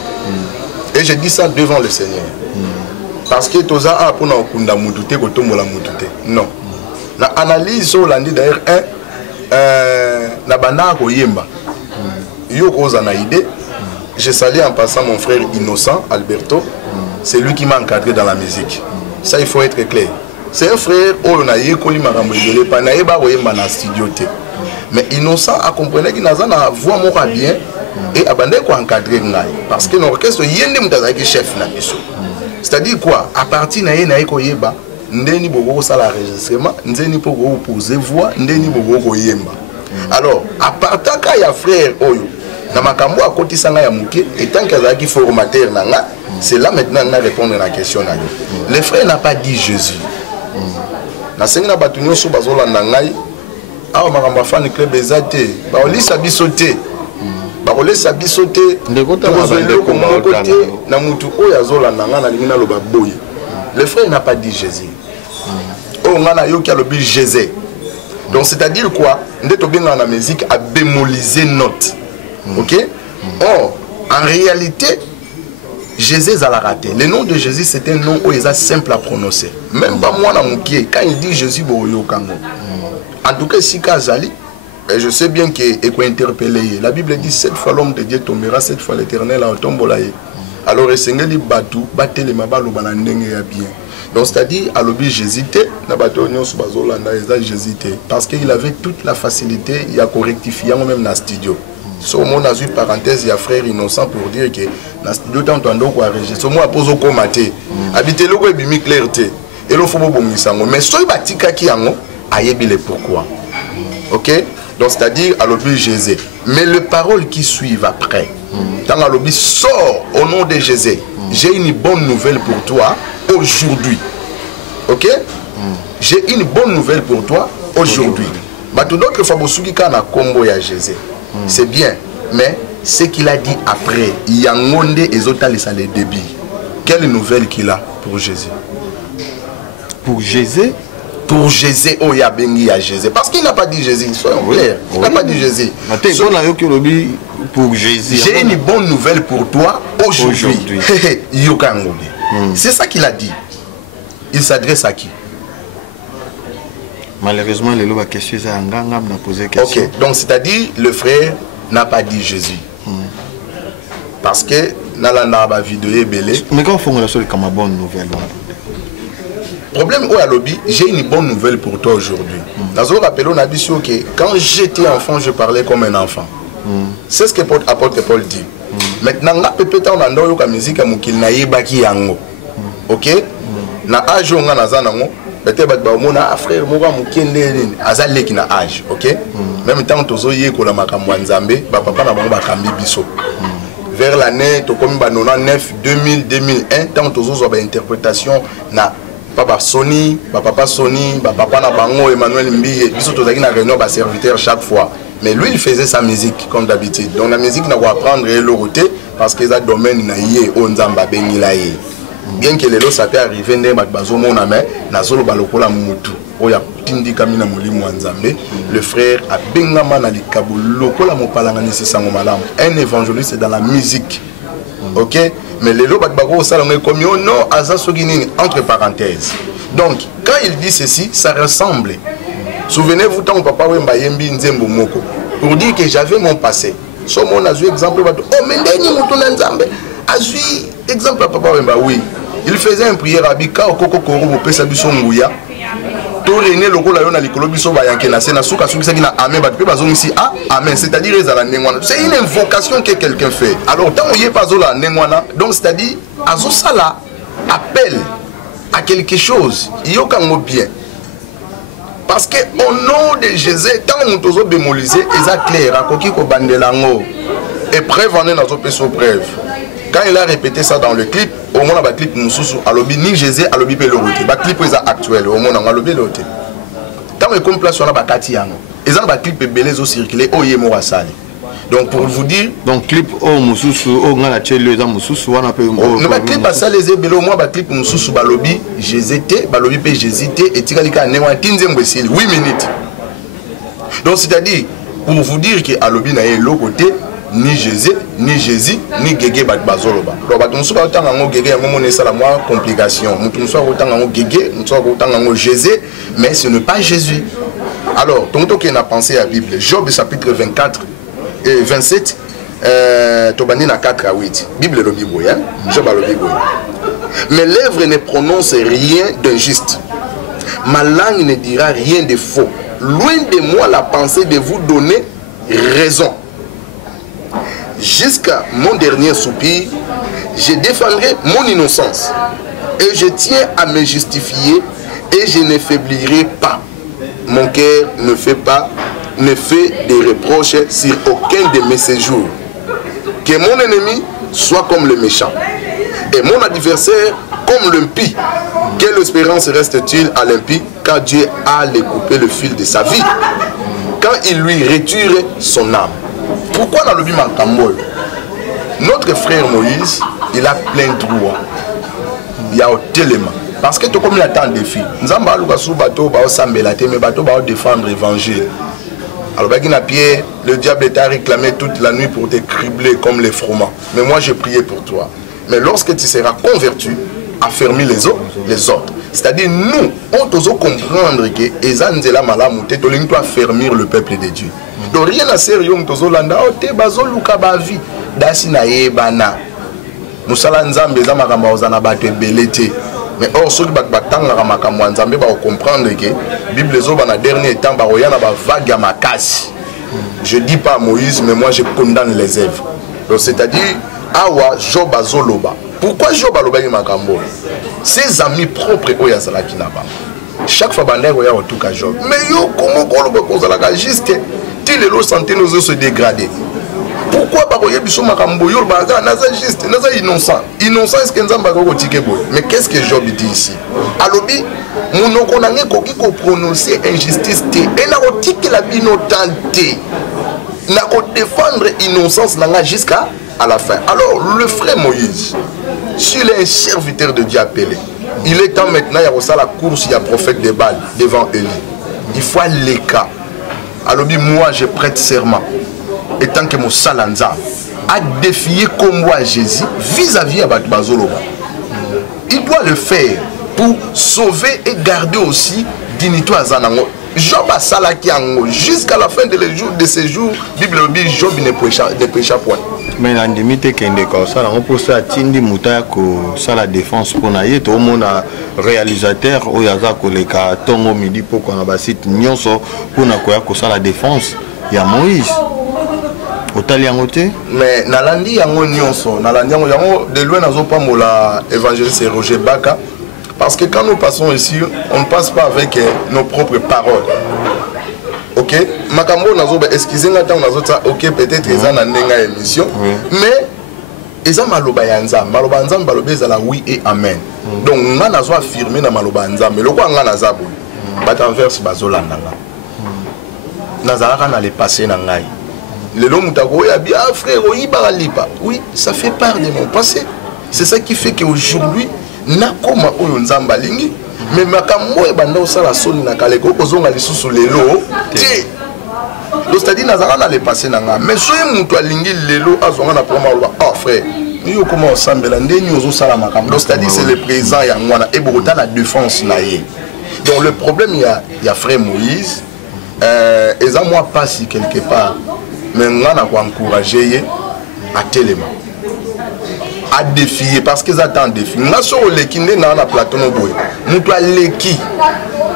Et je dis ça devant le Seigneur. Parce que toza a pour na okunda mutu te ko tombola mutu te. Non. La analyse sur l'andi d'ailleurs na bana ko yemba yo koza na idée. Je salue en passant mon frère Innocent Alberto, c'est lui qui m'a encadré dans la musique. Ça il faut être clair. C'est un frère oh na yekoli makambo yele pa na yeba ko yemba na studio te. Mais Innocent a compris qu'il n'a pas voix moko bien et abandé ko encadrer ngai parce que l'orchestre yende mutaza ki chef na biso. C'est-à-dire quoi? À partir na ye na ko yeba ndeni boko ça la enregistrement ndeni boko poser voix ndeni boko yemba. Alors à partir quand il y a frère oyo na makambo a côté sanga ya muke et tant que qui formateur nanga c'est là maintenant na répondre à la question na yo. Le frère n'a pas dit Jésus. Na sengi na batu nyoso bazola ngai awa makambo fan club ezate ba olisa bisote ba olisa bisote ndekota na côté na mutu oyo azola nanga na lingina lo baboye. Le frère n'a pas dit Jésus. Oh ngana yo ki alobi Jésus. Donc c'est-à-dire quoi? Ndeto bien dans la musique a bémoliser note. OK? Or en réalité Jésus a la raté. Le nom de Jésus c'est un nom où il est simple à prononcer. Même pas moi dans mon pied quand il dit Jésus boyo kango. En tout cas si Kazali et je sais bien qu'il est interpellé. La Bible dit 7 fois l'homme de Dieu tombera, 7 fois l'Éternel en tombera. Alors il sengeli batu batte les mabalo banandenge ya bien. Donc c'est-à-dire à l'objet j'hésitais, parce qu'il avait toute la facilité, il a correctifié même dans le studio. So mon a eu parenthèse, il y a frère innocent pour dire que dans le studio tant on quoi enregistrer. So moi pose au comaté. Habiter le web mi clarté. Et le faut bon misango. Mais so batika ki yango ayebile pourquoi. OK? Donc c'est-à-dire à l'objet Jésus. Mais les paroles qui suivent après. Dans la lobby sort au nom de Jésus. J'ai une bonne nouvelle pour toi aujourd'hui. OK? J'ai une bonne nouvelle pour toi aujourd'hui. Tout d'autres fois na combo ya Jésus. C'est bien, mais ce qu'il a dit après, il y a ngonde et zota les débit. Quelle nouvelle qu'il a pour Jésus? Pour Jésus? Pour Jésus, oh ya bengi ya Jésus. Parce qu'il n'a pas dit Jésus, soyons clairs. Il n'a pas dit Jésus. Pour Jésus. J'ai une bonne nouvelle pour toi aujourd'hui. C'est ça qu'il a dit. Il s'adresse à qui? Malheureusement, les lois question n'a posé question. Ok, donc c'est-à-dire le frère n'a pas dit Jésus. Parce que dans la vidéo belé. Mais quand on fait une bonne nouvelle. Problème où à lobby, j'ai une bonne nouvelle pour toi aujourd'hui. Dans un rappel, on a dit que quand j'étais enfant, je parlais comme un enfant. C'est ce que apôtre Paul dit. Maintenant, peut-être on a une musique qui n'a pas qui yango. OK? Na âge on a zanango, peut-être ba mona frère moka mukende azale ki na âge, OK? Même temps tozo yé ko la makambo nzambe, ba papa na bango ba kambi biso. Vers l'année to comme ba 99 2000 2001, tant tozo zo ba interprétation na papa Sony, papa Sony, papa na bango Emmanuel Mbiye, biso tozaki na réunion ba serviteur chaque fois. Mais lui il faisait sa musique comme d'habitude. Donc la musique n'a pas apprendre et le roté parce que ça domaine na yé o nzamba bengila yé. Bien que les lots ça peut arriver ne bazo mona mais na zolo balokola mutu oya tindi kamina molimo nzambe le frère a bengama na likabo lokola mopalanga nisisango malamu. Un évangéliste dans la musique. OK? Mais les lots bago salongo comme yo non azasoginini entre parenthèses. Donc quand il dit ceci ça ressemble. Souvenez-vous tant papa Wemba Yembi Nzembo Moko pour dire que j'avais mon passé. So mon azu exemple oh mais ndeni mutu na nzambe azu exemple papa Wemba oui. Il faisait une prière à Bika au Koko Koro pour pesa biso nguya. To rené lokola yo na likolo biso ba yanke na sena suka suka na amen ba pe bazong ici ah amen c'est-à-dire ezala nengwana. C'est une invocation que quelqu'un fait. Alors tant oyé pas zola nengwana donc c'est-à-dire azo sala appelle à quelque chose. Yokango bien. Parce que au nom de Jésus, tant nous avons démolisé, ils ont clair, à quoi qui bandelango et preuve en est notre preuve. Quand il a répété ça dans le clip, au moins le clip nous sous à l'objet ni Jésus à l'objet peloroté. Le clip est actuel, au moins on a l'objet l'autre. Quand on compte sur la bakati yango, ils ont le clip belé au circulé, au yemora sali. Donc pour vous dire, donc clip au mususu au ngala chelo za mususu wana pe no ba clip ça les ebelo moi ba clip mususu ba lobby j'hésitais ba lobby pe j'hésitais et tikalika ne wa tinzembo esili 8 minutes. Donc c'est-à-dire pour vous dire que à lobby na yelo côté ni Jésus ni Gégé ba bazoloba. Donc ba tonso ba tanga ngo Gégé ngo mona sala moi complication. Mutunso ba tanga ngo Gégé, mutunso ba tanga ngo Jésus mais ce n'est pas Jésus. Alors tonto qui n'a pensé à la Bible, Job chapitre 24 et 27, Tobani na 4 à 8. Bible le Bible, hein? Job le Bible. Mes lèvres ne prononcent rien d'injuste. Ma langue ne dira rien de faux. Loin de moi la pensée de vous donner raison. Jusqu'à mon dernier soupir, je défendrai mon innocence. Et je tiens à me justifier et je ne faiblirai pas. Mon cœur ne fait des reproches sur aucun de mes séjours. Que mon ennemi soit comme le méchant et mon adversaire comme l'impie. Quelle espérance reste-t-il à l'impie quand Dieu a découpé le fil de sa vie, quand il lui retire son âme? Pourquoi dans le Bimakamol, notre frère Moïse, il a plein de droits. Il y a au téléma. Parce que tout comme il attend un défi. Nous avons défendre l'évangile. Alors, Pierre, le diable t'a réclamé toute la nuit pour te cribler comme les froment. Mais moi, j'ai prié pour toi. Mais lorsque tu seras converti, affermis les autres. C'est-à-dire, nous, on doit comprendre que Ezanzela Malamouté, tu dois affermir le peuple de Dieu. Donc, rien à sérieux, tu dois te bazo luka bavi. Dasina ebana. Musala nzambe za makamba ozana bato belete. Mais or ceux qui batanga makambo nzambe ba comprendre que Bible zo na dernier temps ba oyana ba vague à makasi. Je dis pas Moïse, mais moi je condamne les œuvres. Donc c'est-à-dire awa Job azoloba. Pourquoi Job aloba ni makambo? Ses amis propres oya sala kinaba. Chaque fois bandé oya en tout cas Job. Mais yo comment koloba kozala ka juste ti les lots santé nous se dégrader. Pourquoi baroye biso makambo yo baza naza juste naza innocent. Innocent est-ce que nzamba ko tike boy. Mais qu'est-ce que Job dit ici? Alobi monoko na ngekoki ko prononcer injustice te et na ko tike la binotante. Na ko défendre innocence nanga jusqu'à la fin. Alors le frère Moïse, s'il est un serviteur de Dieu appelé, il est temps maintenant il y a la course, il y a prophète de Baal devant Élie. Il faut les cas. Alors moi je prête serment. Et tant que mon salanza a défié comme moi Jésus vis-à-vis de Bazoloba, il doit le faire pour sauver et garder aussi dignité à Zanango. Job a salaki ango jusqu'à la fin de ses jours. Bible dit Job ne pécha point. Mais la limite kende ka ça on peut ça tindi muta ko ça la défense pour naie tout monde réalisateur oyaza ko le ka tongo midi pour qu'on ba site nyonso pour na ko ça la défense ya Moïse. Mais nalandi yango nyonso nalandi yango de loin nazo pas mola évangéliste Roger Baka parce que quand nous passons ici on ne passe pas avec nos propres paroles. OK makambo nazo ba excuser ngata nazo ta OK peut-être eza na ndenga émission mais eza maloba ya nzambe maloba nzambe baloba ezala oui et amen. Donc nga nazo affirmer na maloba nzambe lokwa nga nazabo batanverse bazolanda nga nazalaka na le passé na ngai. Le long bien frère, oui, ça fait part de mon passé. C'est ça qui fait qu'aujourd'hui, na koma oyo nzamba lingi, mais makambo e banda osala soni na kaleko kozonga lisusu lelo. C'est-à-dire nazala na le passé nanga, mais soye mutu alingi lelo azonga na proma oh frère, yo comment osambela ndeni ozo sala makambo. C'est-à-dire c'est le présent ya ngwana et bota la défense na ye. Donc le problème il y a frère Moïse eza moi pas si quelque part. Mais on a encouragé à téléma, à défier parce qu'ils attendent défi. Nous sommes les qui n'est pas na plateau no boy. Nous doit les qui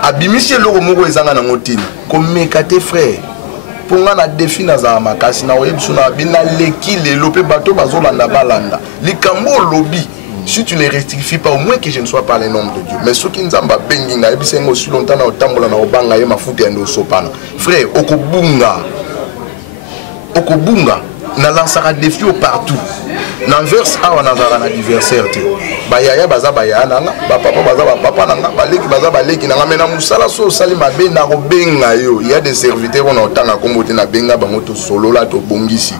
abimiser le romoro ezanga na ngotini. Comme mes quatre frères. Pour nga na défi na za makasi na oyebiso na bina les qui les lopé bateau bazolanda balanda. Les kambo lobby. Si tu les rectifies pas, au moins que je ne sois pas le nom de Dieu. Mais ceux qui nous ont bengi na ebisengo si longtemps na otambola na obanga ye mafuta ndo sopana. Frère, okobunga na lansaka défi partout na verse awa nazala na adversaire te bayaya baza bayaya nanga bapapa baza bapapa nanga baleki baza baleki nanga mena musala so sali mabe na kobenga yo il y a des serviteurs on otanga kombo te na benga bango to solola to bongisi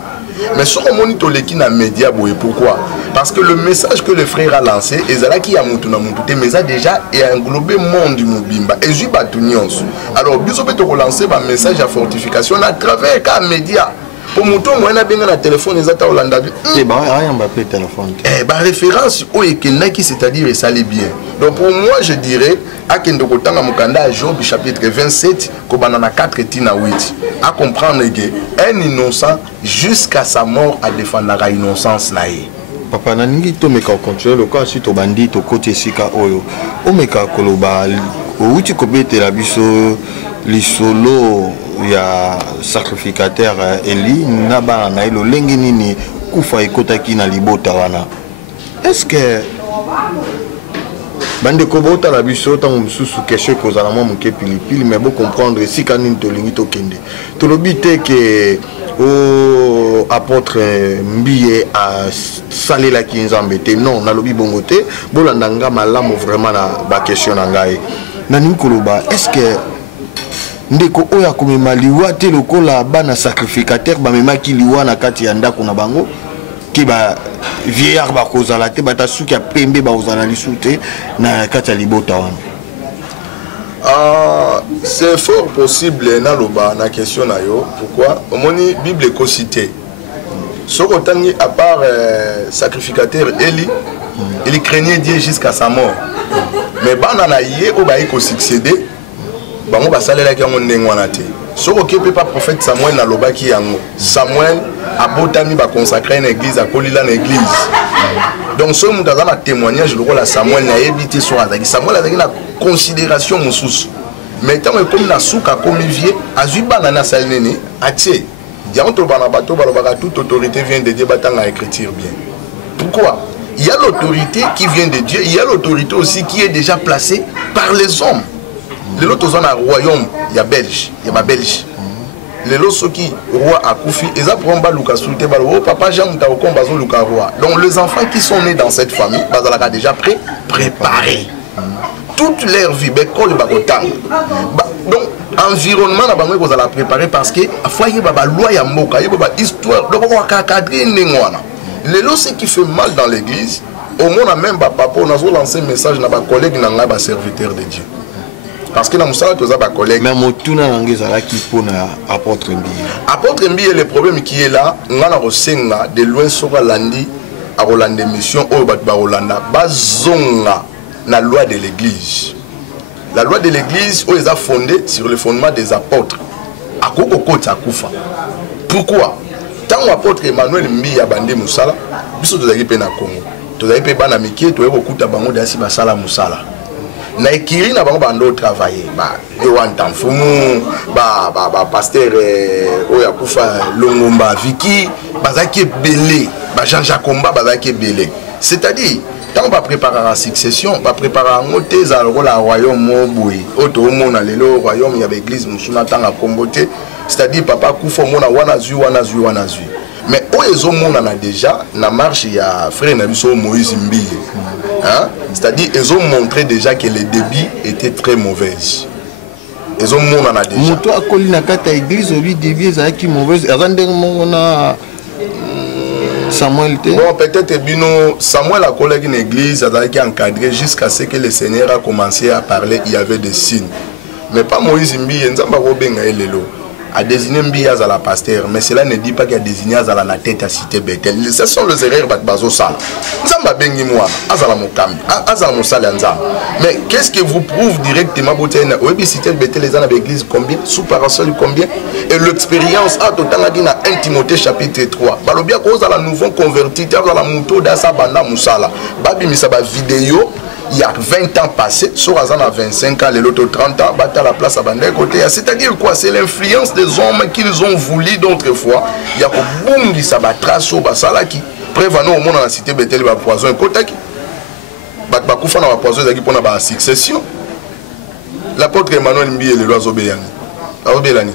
mais ce qu'on monite leki na média boye pourquoi parce que le message que le frère a lancé ezala ki ya mutu na mutu te mais ça déjà et englobé monde mobimba et ju batunions alors biso peut relancer ba message à fortification à travers ka média. Pour mouton, moi, on a bien un téléphone, ils attendent Hollanda. Eh ben, rien va plus téléphone. Eh ben, référence au Ekenaki, c'est-à-dire et ça les bien. Donc pour moi, je dirais, à Kendokotanga Mukanda, Job chapitre 27, Kobanana 4 tina 8, à comprendre que un innocent jusqu'à sa mort à défendre la innocence naïe. Papa Naningi, to meka continuer le cas si to bandit to côté sika oyo. O meka koloba, o uti kobete la biso li solo. Il y a sacrificateur Eli naba na ilo lengi nini kufa ekotaki na libota wana. Est-ce que bande ko bota la biso tant mususu question ko za na mo ke pilipili mais bon comprendre si quand nous tolingi to kende to lobité que o apôtre Mbiye a salé la kinzambete non na lobi bongote bolandanga malamu vraiment na ba question na ngai na nikoloba est-ce que ndeko oya komema liwa te lokola bana sacrificateur ba memaki liwa na kati ya ndako na bango ki ba vieillard ba kozala te bata suki ya pembe ba ozala lisute na kati ya libota wana. C'est fort possible na loba na question na yo. Pourquoi? Omoni Bible ko cité. Soko tangi à part sacrificateur Eli, il craignait Dieu jusqu'à sa mort. Mais bana na yé o ba ko succéder. Bango ba salela ki ngo ndengwana te. Soko ke pe pas prophète Samuel na loba ki yango. Samuel a botami ba consacrer une église a kolila na église. Donc ce monde a témoignage le rôle à Samuel na évité sur azaki. Samuel a la considération mususu. Mais tant que comme na souka comme vieux, azui banana salneni, atie. Dianto bana bato balobaka toute autorité vient de Dieu batanga écriture bien. Pourquoi? Il y a l'autorité qui vient de Dieu, il y a l'autorité aussi qui est déjà placée par les hommes. Les autres zones à royaume, il y a Belge, il y a Belge. Les autres qui roi a Koufi, ils apprennent pas Lucas Souté, papa Jean Mutaokon Bazo Lucas roi. Donc les enfants qui sont nés dans cette famille, Bazalaka déjà préparés. Toute leur vie, l'école Bagotang. Donc environnement na bango ko za la préparer parce que foyer baba loi ya mboka, baba histoire, donc on va cadrer ngwana. Les autres ce qui fait mal dans l'église, au moins même papa on a lancé un message na ba collègue na nga ba serviteur de Dieu. Parce que dans Moussala, tu as des collègues. Mais Motuna Nangezala qui pose apôtre Mbiye. Apôtre Mbiye, le problème qui est là, on a reçu de loin sur Landi, à Rolanda mission, au Batba Rolanda, bazonga la loi de l'église. La loi de l'église, où ils ont fondé sur le fondement des apôtres. À Kokoko Takoufa. Pourquoi? Tant l'apôtre Emmanuel Mbiye a bandé Moussala, biso tu as eu na Congo. Tu as eu Banamiki, tu as eu beaucoup de bango d'Assi Basala Moussala. Na ekiri na bango bando travailler ba Yohan Tanfumu ba pasteur oya kufa Longomba Viki bazaki belé ba Jean-Jacques Komba bazaki belé, c'est-à-dire tant ba préparer la succession ba préparer ngote za la royaume moboué auto mona lelo royaume ya l'église musuna tanga kombote, c'est-à-dire papa kufa mona wana zui mais oyezo mona na déjà na marche ya frère na biso Moïse Mbiye. Hein? C'est-à-dire ils ont montré déjà que les débits étaient très mauvais. Ils ont montré déjà. Moto a collé na kata église au débit ça qui mauvaise. Avant Samuel te. Bon peut-être bino Samuel a collé une église qui a encadré jusqu'à ce que le Seigneur a commencé à parler, il y avait des signes. Mais pas Moïse Mbiye nzamba robenga elelo. A désigné Mbiya à la pasteur, mais cela ne dit pas qu'il a désigné à la tête à cité Bethel. Ce sont les erreurs de Sala. Mais qu'est-ce que vous prouve directement oui, cité Bethel les l'église combien? Sous parasol combien? Et l'expérience a totalement dit dans 1 Timothée chapitre 3. Balobia cause à la nouveau converti, à la moto d'Asa Banda Moussala. Babi misaba vidéo. Il y a 20 ans passés, sur à 25 ans, les autres 30 ans, battent à la place à Bandé côté. C'est-à-dire quoi? C'est l'influence des hommes qu'ils ont voulu d'autres fois. Il y a un boum qui s'abattra sur Basala qui prévenant au monde dans la cité Bethel, va poison un côté qui Bakoufa n'a pas poison pour la succession. L'apôtre Emmanuel Mbiye et le roi Zobéani.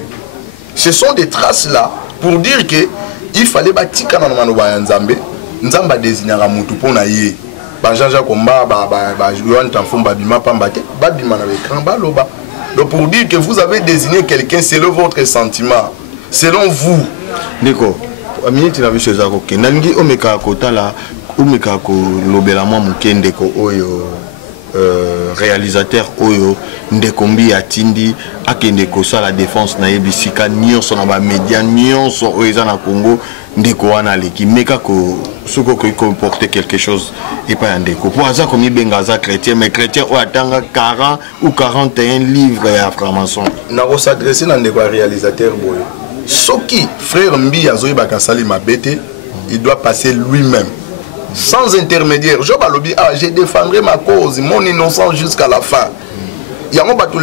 Ce sont des traces là pour dire que il fallait bâtir quand on a Nzambe, Nzamba désigner à Moutou pour naïe. Jean-Jacques Komba, Yohan Tanfum, Babima Pambate, Babima avec l'écran, Baloba. Donc pour dire que vous avez désigné quelqu'un selon votre sentiment, selon vous. D'accord. A minute na biso za koke. Nangi omeka kota la, omeka ko lobela mwa mukende ko oyo réalisateur oyo ndekombi atindi akende ko sa la défense na yebisika nyonso na ba média nyonso oyo za na Congo ndeko wana leki meka ko soko ko comporter quelque chose et pas ndeko pour ça comme benga za chrétien mais chrétien o atanga 40 ou 41 livres à franc-maçon na ko s'adresser na ndeko réalisateur boyo soki frère Mbiye azoyi bakasali mabete il doit passer lui-même sans intermédiaire. Je défendrai ma cause, mon innocence jusqu'à la fin. Il y a un bateau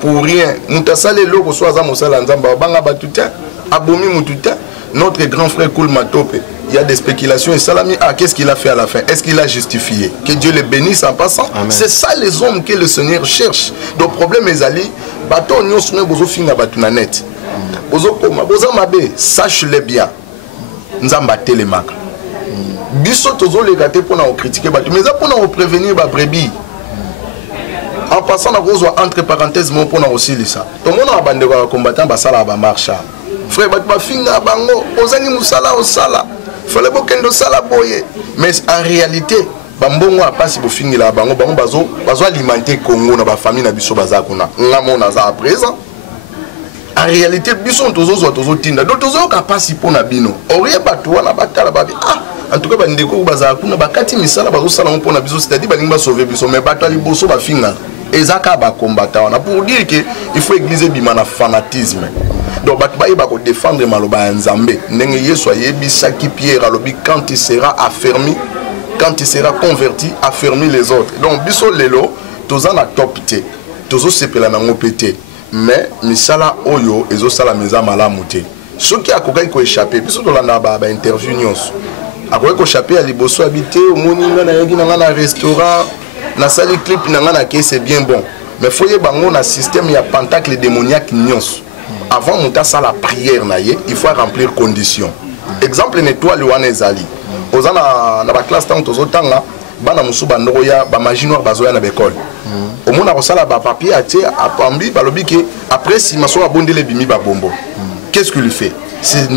pour rien. Nous avons soit à Moussala Nzamba, Banga Batuta, Abomi Moututa. notre grand frère Koul Matope, il y a des spéculations et Salami, qu'est-ce qu'il a fait à la fin? Est-ce qu'il a justifié? Que Dieu le bénisse en passant. C'est ça les hommes que le Seigneur cherche. Donc le problème est ali, bateau nous sommes besoin finir batuna net. Besoin mabe, sache-le bien. Nous avons battu les marques. Biso tozo les gâter pour nous critiquer bateau, mais ça pour nous prévenir ba brebis. En passant à cause entre parenthèses mon pour nous aussi ça. Tout le monde a bandé combattant basala ba marcha. Frère batma finga bango, ozangi musala osala. Fallait pas qu'un sala boye. Mais en réalité, bambongo a pas si vous finissez là, bango bazo alimenter Congo na ba famille na biso bazakuna. Ngamo na za à présent. En réalité, biso tozo tinda. Donc tozo ka pas si pona bino. Oriye batwa na batala babi. En tout cas bandeko bazakuna bakati misala bazo sala mpona biso, c'est-à-dire balinga sauver biso mais batwa liboso ba finga. Ezaka ba combattant. Pour dire que il faut égliser bimana fanatisme. Donc, il va défendre Maloba Nzambe. Pierre alobi quand il sera affermi, quand il sera converti, affermi les autres. Donc, biso lelo, toza na topte, tozo sepela na ngopete. Mais misala oyo ezo sala meza malamuté. Ceux qui a ko échapper, biso to landa ba interview nyonso. Akoki ko échapper à liboso habité au moninga na yogi na restaurant, na sali clip na ngana ke c'est bien bon. Mais foyer bango na système ya pentacle démoniaque nyonso. Avant de faire la prière, il faut remplir conditions. Exemple, nettoie le Wanezali. Aux ans dans la classe, tant aux autres temps, bana musuba ndoya ba magie noire bazoya na l'école. Au monde a sala ba papier a tie a pambi balobi que après si maso a bondé les bimi ba bombo. Qu'est-ce qu'il fait?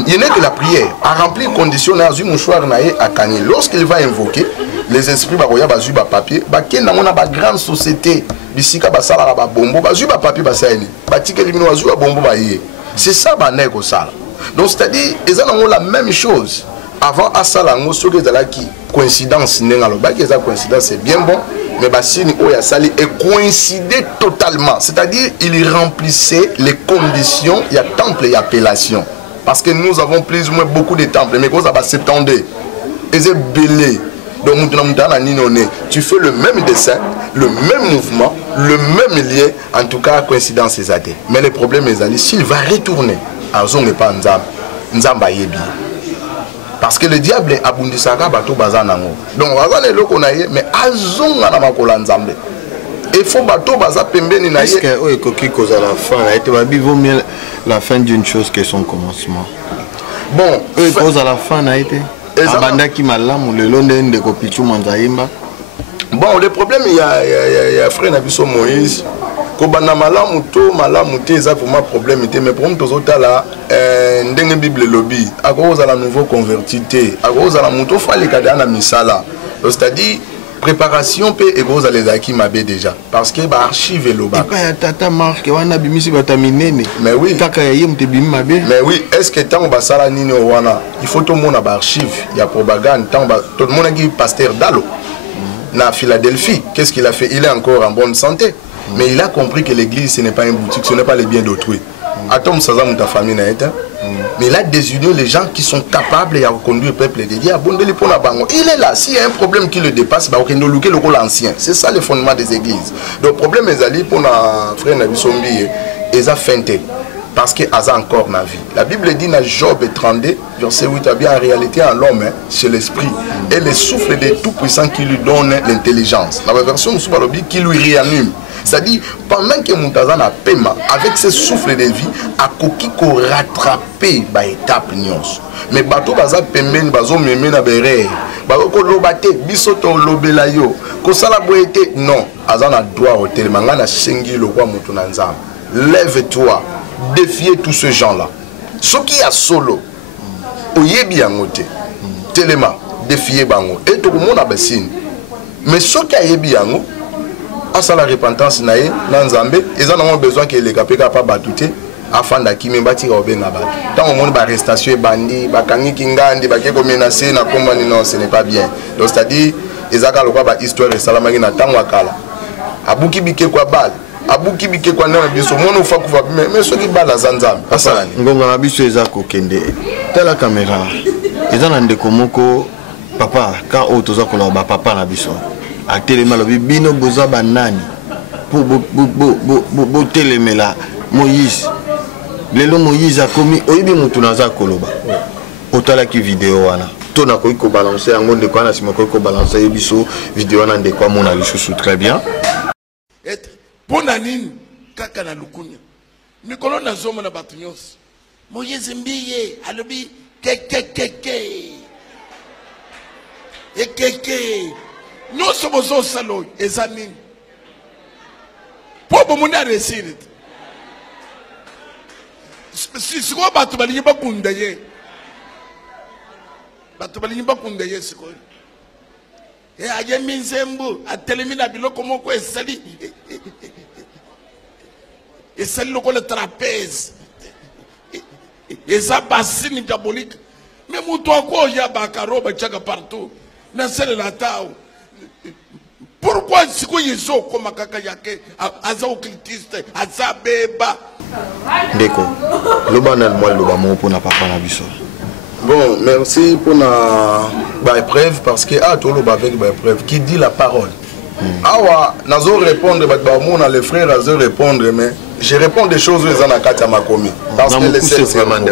Il n'est que la prière à remplir conditions na zu mouchoir naé à Kanye. Lorsqu'il va invoquer les esprits baroya bazu ba papier, ba ken na mona ba grande société bisika ba sala ba bombo bazu ba papier ba saini. Ba tike limino bazu ba bombo ba yé. C'est ça ba nego sala. Donc c'est-à-dire ils ont la même chose. Avant à Salango, ce que qui coïncidence n'est pas que coïncidence c'est bien bon, mais Bassini Oya Sali est coïncidé totalement. C'est-à-dire il remplissait les conditions, il y a temple et appellation. Parce que nous avons plus ou moins beaucoup de temples, mais quand ça va s'étendre, et c'est belé. Donc tu fais le même dessin, le même mouvement, le même lien, en tout cas coïncidence c'est ça. Mais le problème est s'il va retourner, Azon n'est pas Nzamba Yebi. Parce que le diable est abondissaka bato bazanango. Donc bazan est loko naie mais azon na makola nzambe. Il faut bato baza pembeni naie. Est-ce que o ekoki koza la fin là, il vaut mieux la fin d'une chose que son commencement. Bon, il cause à la fin na été. Abanda ki malamu le londe ndeko pichu manzaimba. Bon, le problème il y a frère Nabiso Moïse. Kobana malamu te eza vraiment problème était mais problème tozota là ndenge bible lobby à cause de la nouveau converti té à cause de la moto fallait kada na misala c'est-à-dire préparation pe et cause les acquis mabé déjà parce que ba archive loba pas ya tata marque wana bimisi bataminene mais oui kaka ya yemte bimi mabé mais oui est-ce que tant ba sala nini wana il faut tout monde ba archive il y a propagande tant ba tout le monde qui pasteur Dalo na Philadelphie qu'est-ce qu'il a fait il est encore en bonne santé. Mais il a compris que l'église, ce n'est pas une boutique, ce n'est pas les biens d'autrui. Attends, ça va ta famille. Mais il a désigné les gens qui sont capables de conduire le peuple de Dieu. Il est là. S'il y a un problème qui le dépasse, il faut le rôle ancien. C'est ça le fondement des églises. Donc, le problème est pour notre frère Nabisombi, il a feinté. Parce qu'il a encore ma vie. La Bible dit dans Job 32, verset 8, en réalité, en l'homme, c'est l'esprit. Et le souffle des tout-puissants qui lui donne l'intelligence. La version qui lui réanime. C'est-à-dire, pendant que Moutazan a paiement, avec ce souffle de vie, à Kokiko rattraper la étape. Mais bateau baza pemben bazo meme na bere. Bazo ko lobate bisoto lobelayo. Ko sala boete non, azana droit au telemanga na sengi le roi mutuna nzam. Lève-toi, défiez tous ces gens-là. Ce qui a solo, oyebi yangote. Telema, défiez bango. Et tout le monde a bassine. Mais ce qui a yebi yango, à la repentance nae nanzambe ils ont besoin que les kapeka pas batouté afin d'akimi bati ka obenga ba tant au monde ba arrestation bandi ba kangi kingandi ba ke ko menacer na komba non ce n'est pas bien donc c'est-à-dire ezaka lokwa ba histoire salamaki na tango akala abuki bike kwa bal abuki bike kwa na biso mono fa kuva mais soki bala zanzambe asalani ngonga na biso ezako kende tala caméra ezana ndeko moko papa quand otoza kola ba papa na biso a télémalobi bino boza banani pour bo télémela Moïse lelo Moïse a commis oyibi mutu naza koloba otala ki vidéo wana to na koyi ko balancer yango ndeko wana sima koyi ko balancer biso vidéo wana ndeko amona lisusu très bien être pona nini kaka na lukunya mikolo na zomo na bato nyonso Moïse mbiye alobi keke nyonso bozosala oyo eza nini po bomoni aresiri sikoyo bato balingi bakunda ye sikoyo ayemi nzembo atelemi na biloko moko esali lokola trapèze eza basine diabolique mais moto akoya bakaro batiaka partout nasalela tao pourquoi sikoyo ezokoma kaka yake aza occultiste aza beba ndeko loba na moi loba mo mpona papa na biso. Bon, merci pour la épreuve parce que tout le avec la épreuve qui dit la parole. Awa, nazo répondre à les frères nazo répondre mais je réponds des choses les anakata makomi parce que les c'est vraiment na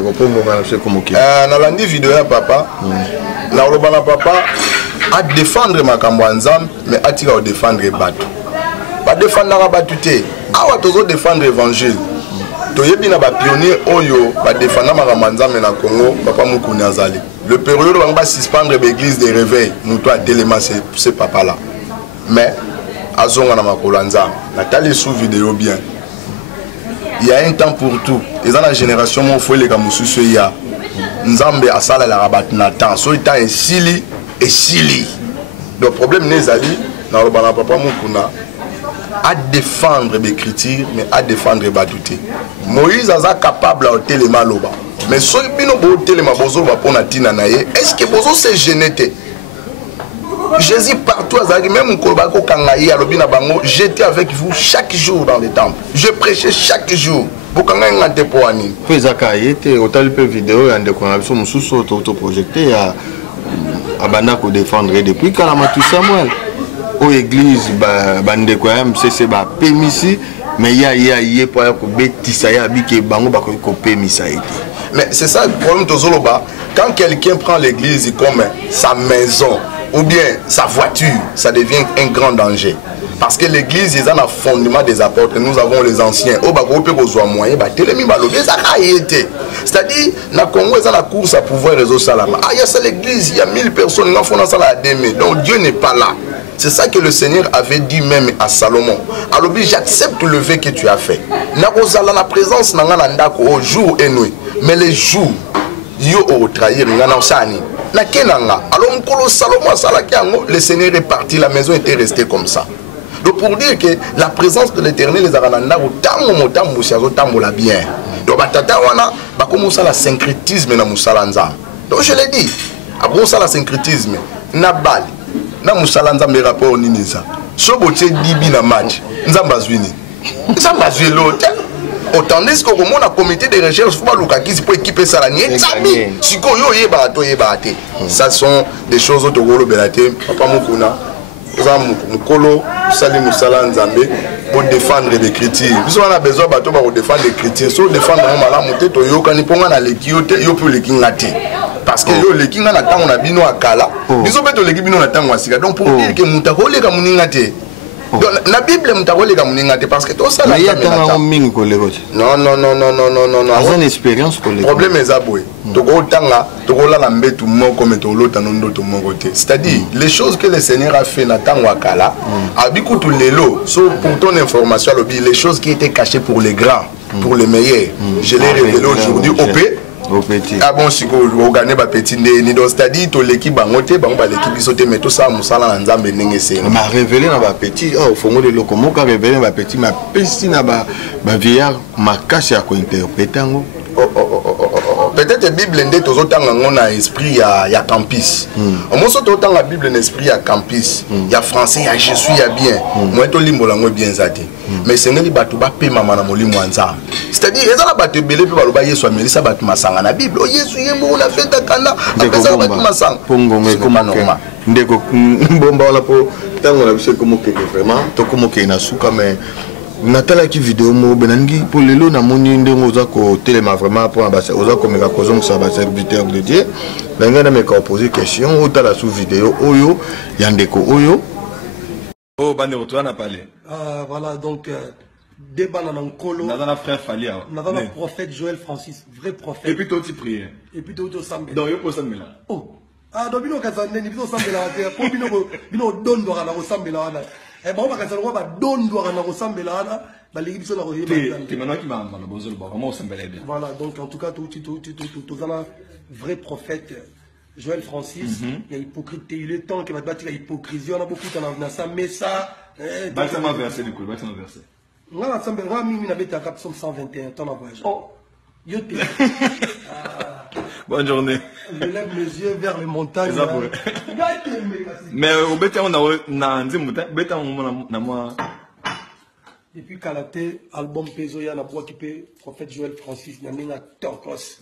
landi vidéo ya papa na loba na papa à défendre makambo nzam mais à tira défendre bato. Pas défendre bato té. Awa tozo défendre évangile. Toyebi na ba pionnier oyo ba défendre makambo nzam na Congo papa Mukuni azali. Le période où on va suspendre l'église des réveils, nous toi d'éléments c'est papa là. Mais à Zonga Makolanza, Nathalie sous vidéo bien. Il y a un temps pour tout. Et dans la génération, mon frère les Gamoussou il y a Nzambe à Sala la rabat Nathan. So il t'a un sili et sili. Le problème n'est ali dans le bana papa Mukuna à défendre l'écriture mais à défendre Badouté. Moïse a capable à ôter les maloba. Mais so il bino bo ôter les mabozo va pour Natina naye. Est-ce que bozo s'est génété? Jésus partout, même j'étais avec vous chaque jour dans les temples. Je prêchais chaque jour. Vous avez vidéo projeté à Banako défendre depuis Kalamatu Samuel. Aux églises, bande quoi même c'est ba pémissi mais il y a pour mais c'est ça le problème de Zoloba. Quand quelqu'un prend l'église comme sa maison ou bien sa voiture, ça devient un grand danger. Parce que l'église est un fondement des apôtres. Nous avons les anciens. C'est-à-dire, dans le Congo, il y a la course à pouvoir réseau salama. Ah, il y a l'église, il y a 1000 personnes, donc Dieu n'est pas là. C'est ça que le Seigneur avait dit même à Salomon. Alors, j'accepte le vœu que tu as fait. La présence au jour et nuit. Mais les jours, yo au trahir, alors Salomon, le Seigneur est parti, la maison était restée comme ça. Donc pour dire que la présence de l'Éternel les arananda la bien. Donc batata wana ba commencer la syncrétisme na musala nzambe. Donc je l'ai dit, après ça la syncrétisme na bali na musala nzambe rapport nini ça. So botie dibi na match nzamba zwini. Nzamba zwilo te. Autant dit que comme on a comité de recherche faut pas l'occasion pour équiper ça la niette sabi. Siko yo yeba to yeba te. Ça sont des choses auto golo belate papa mukuna. Mukolo sali musala nzambe pour défendre l'écriture. Nous on a besoin bato pour défendre l'écriture. So défendre malamu te to yo kani ponga na lekio te yo pour lekinga te. Parce que yo lekinga na tango na bino akala. Biso beto leki bino na tango asika. Donc pour dire que mutakole ka muninga te. Donc la Bible mutakole ka muninga te parce que to sala il y a tango mingi ko lekote. Non. As une expérience pour le problème est aboué. Toko tanga toko la mbetu moko metolo tanondo to moko te. C'est-à-dire les choses que le Seigneur a fait na tango akala abikutu lelo so pour ton information les choses qui étaient cachées pour les grands, pour les meilleurs. Je les révélé aujourd'hui au petit. Ah bon, si vous gagnez ba petit ni donc c'est-à-dire to l'équipe bangote bango ba l'équipe bisote mais tout ça musala na nzambe ndenge se. Ma révélé na ba petit au fongo de lokomo ka révélé ba petit ma pesi na ba vieillard makasi ya ko interpréter ngo. Peut-être la Bible n'est pas autant un esprit il y a campus. Au moins autant la Bible un esprit il y a campus. Il y a français, il y a je suis il y a bien. Moi to limbo lango bien zate. Mais c'est ne li batu ba pe mama na molimo nza. C'est-à-dire eza la batu belé pe baloba Yesu amelisa batu masanga na Bible. Oh Yesu yembo on a fait takana. Apesa batu masanga. Pongo me comme normal. Ndeko bomba wala po tango na biso komo ke vraiment to komo ke na suka mais Natala qui vidéo mo benangi pour le lot na moni ndenge oza ko telema vraiment pour ambassadeur oza ko meka kozong sa ba serviteur de Dieu benga na meka poser question otala sous vidéo oyo yandeko oyo oh bande retour na parler voilà donc débat dans Nkolo na frère Falia na le prophète Joël Francis vrai prophète et puis toi tu prier et puis toi tu sambe donc yo pour sambe là oh donc bino kazande ni bino sambe là pour bino don do na sambe là et bon parce que on va don do na sambe là ba ligi biso na ko yeba tu maintenant qui m'a bozol ba vraiment sambe là bien voilà donc en tout cas tout un vrai prophète Joël Francis il y a hypocrite il est temps que va battre hypocrisie on a beaucoup dans ça mais ça bâtiment verset du coup bâtiment verset on a sambe on mimi na beta cap 121 temps na voyage oh yo te bonne journée. Je lève mes yeux vers les montagnes. Mais au béton on a béton on moi. Depuis Kalaté, album Peso ya na bois qui peut prophète Joël Francis na Tokos.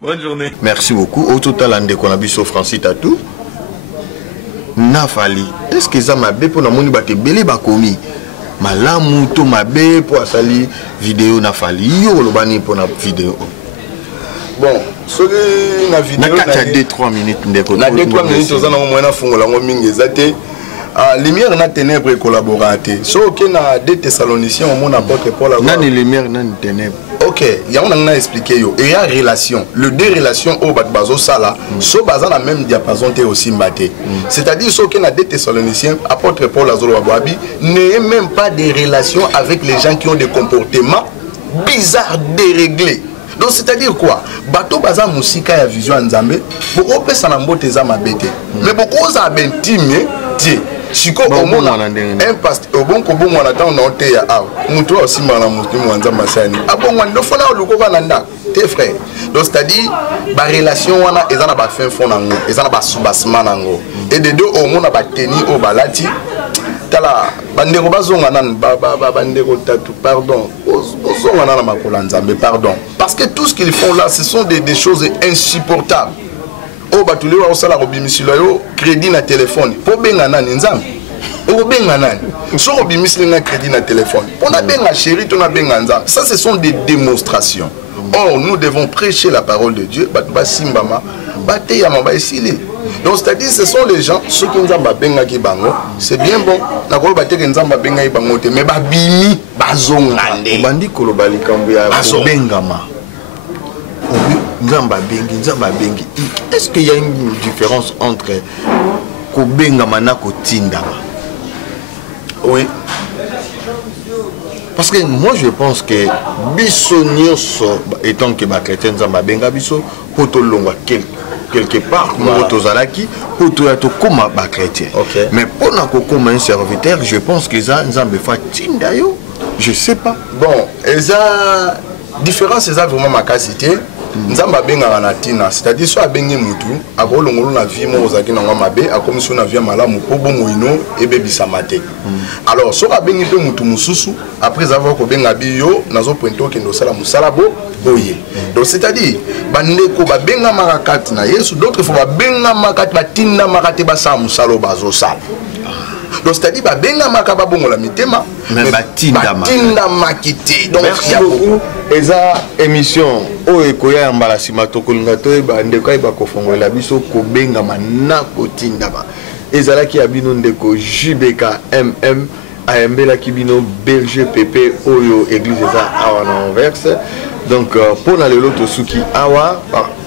Bonne journée. Merci beaucoup. Au total ande ko na biso Francis Tatou. Nafali. Est-ce que ça m'a bé pour na moni baté belé bakomi? Malamu to mabe pour asali vidéo Nafali yo lobani pour na vidéo. Bon, ce que la vidéo na 2-3 minutes ndeko. Na 2-3 minutes ozana au moins na fungola ngo mingi ezate. Lumière na ténèbres collaboraté. So que na 2 Thessaloniciens au monde apôtre Paul. Nani lumière nani ténèbres. OK, ya on a expliqué yo. Et il y a relation. Le deux relations au bat bazo sala, so baza na même diapason té aussi mbaté. C'est-à-dire so que na 2 Thessaloniciens apôtre Paul azolo wabi n'ayez même pas des relations avec les gens qui ont des comportements bizarres déréglés. Donc c'est-à-dire quoi? Bato baza musika ya vision nzambe, boko pesa na mbote za mabete. Mais boko za bentime tie. Siko omona un pasteur obonko bongo na temps na te ya aw. Muto aussi mala mutu mwanza masani. Abongo ndo fona oluko bananda. Tes frères. Donc c'est-à-dire ba relation wana ezana ba fin fond nango, ezana ba soubassement nango. Et de deux omona ba teni o balati. Tala bandeko bazonga nan bandeko tatu pardon ozonga na makola nzambe pardon parce que tout ce qu'ils font là ce sont des choses insupportables o batuli wa osala robimisilo yo crédit na téléphone po benga nani nzambe o benga nani so robimisilo na crédit na téléphone on a benga chéri to na benga nzambe ça ce sont des démonstrations. Or nous devons prêcher la parole de Dieu batu basimbama bateyama ba esili. Donc c'est-à-dire ce sont les gens ceux qui nzamba benga ki bango c'est bien bon na ko ba teke nzamba benga bango te mais ba bimi bazongande bandi koloba likambo ya bengama nzamba bengi est-ce qu'il y a une différence entre ko bengama na ko tindama? Oui. Parce que moi je pense que biso nyonso étant que ba chrétien nzamba benga biso poto longwa quelque part voilà. Tozalaki pour to koma ba chrétien. Okay. Mais pour na comme un serviteur, je pense que ça nzambe fa tinda yo. Je sais pas. Bon, eza différence eza vraiment ma capacité. Nzamba benga na tina, c'est-à-dire soit bengi mutu, akolongolo na vie mo ozaki na ngwa mabe, akomiso na vie malamu po bongo ino ebebisa mate. Alors, soit bengi pe mutu mususu, après avoir ko benga biyo, nazo pointo ke ndo sala musala bo boye. Donc c'est-à-dire bandeko ba benga marakati na Yesu, d'autres fois ba benga makati batinda makati ba sa musalo bazo sala. Donc c'est-à-dire ba benga makaba bongo la mitema, mais batinda makite. Donc merci beaucoup. Eza émission o ekoya mbala sima tokolinga to ba ndeko ba kofongola biso ko benga manako tindama. Ezala ki abino ndeko JBK MM ayembela kibino Berger PP oyo église eza awa na Anvers. Donc pour na lelo to suki awa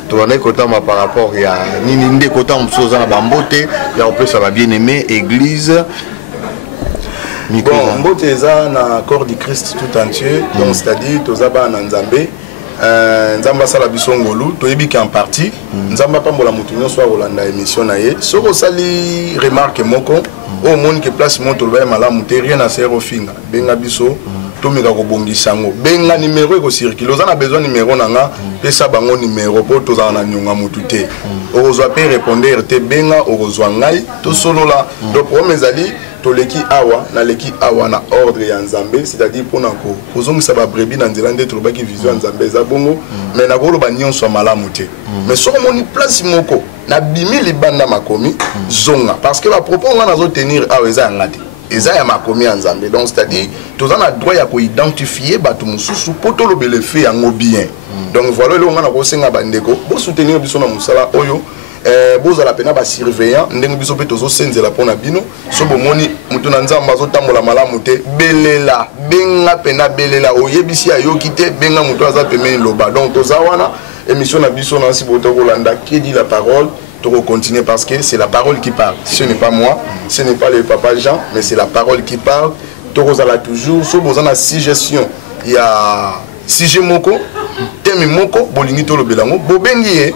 tourner kotama par rapport ya nini ndeko ta msoza na bambote ya opesa ba bien-aimé église. Bon, mbote eza na corps du Christ tout entier, donc c'est-à-dire tozaba na nzambe, nzamba sala biso ngolu, toyebi ki en partie, nzamba pambola mutu nyonso akolanda émission na ye. Soko sali remarque moko, o moni ke place mo toloba malamu te rien à faire au finga. Benga biso tomika ko bongisa ngo. Benga numéro ko circuler, ozana besoin numéro nanga, pesa bango numéro po tozana na nyonga mutu te. Orozwa pe répondre te benga orozwa ngai to solo la. Donc promesali toleki awa na leki awa na ordre ya nzambe, c'est-à-dire pona ko kozongisa ba brebi na nzela nde tolobaki vision nzambe za bongo, mais na koloba nyonso malamu te. Mais soko moni place moko na bimi libanda makomi zonga parce que ba propos wana zo tenir awa eza ngati. eza ya makomi ya nzambe. Donc c'est-à-dire toza na droit ya ko identifier bato mususu po to lobele fait yango bien. Donc voilà le ngana ko senga bandeko bo soutenir biso na musala oyo bozala pena ba surveillant ndenge biso pe tozo senzela pona bino so bomoni mutu na nzamba azotambola malamu te belela benga pena belela oyebisi ayoki te benga mutu aza pemeni loba. Donc toza wana émission na biso na siboto kolanda qui dit la parole to continuer parce que c'est la parole qui parle. Ce n'est pas moi, ce n'est pas le papa Jean, mais c'est la parole qui parle. To kozala toujours so bozana suggestion il y a sujet moko thème moko bolingi to lobelango bobengi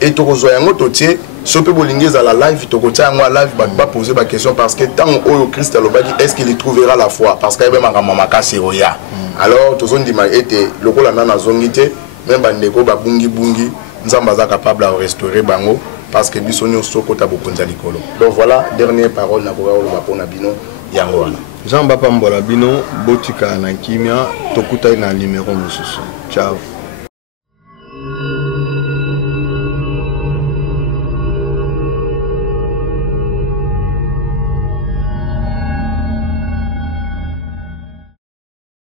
et to kozwa yango totie so pe bolingi za la live to kotia yango live ba poser ba question parce que tant oyo Christ alobaki est-ce qu'il trouvera la foi parce que ba makama makasi roya. Alors to zondima ete lokola nana zongite même bandeko ba bungi bungi nzamba za capable à restaurer bango parce que biso nyonso kota bokonza likolo. Donc voilà dernière parole na koka oloba pona bino yango wana. Jean Bapambola bino botika na kimia tokuta na numéro mususu. Ciao.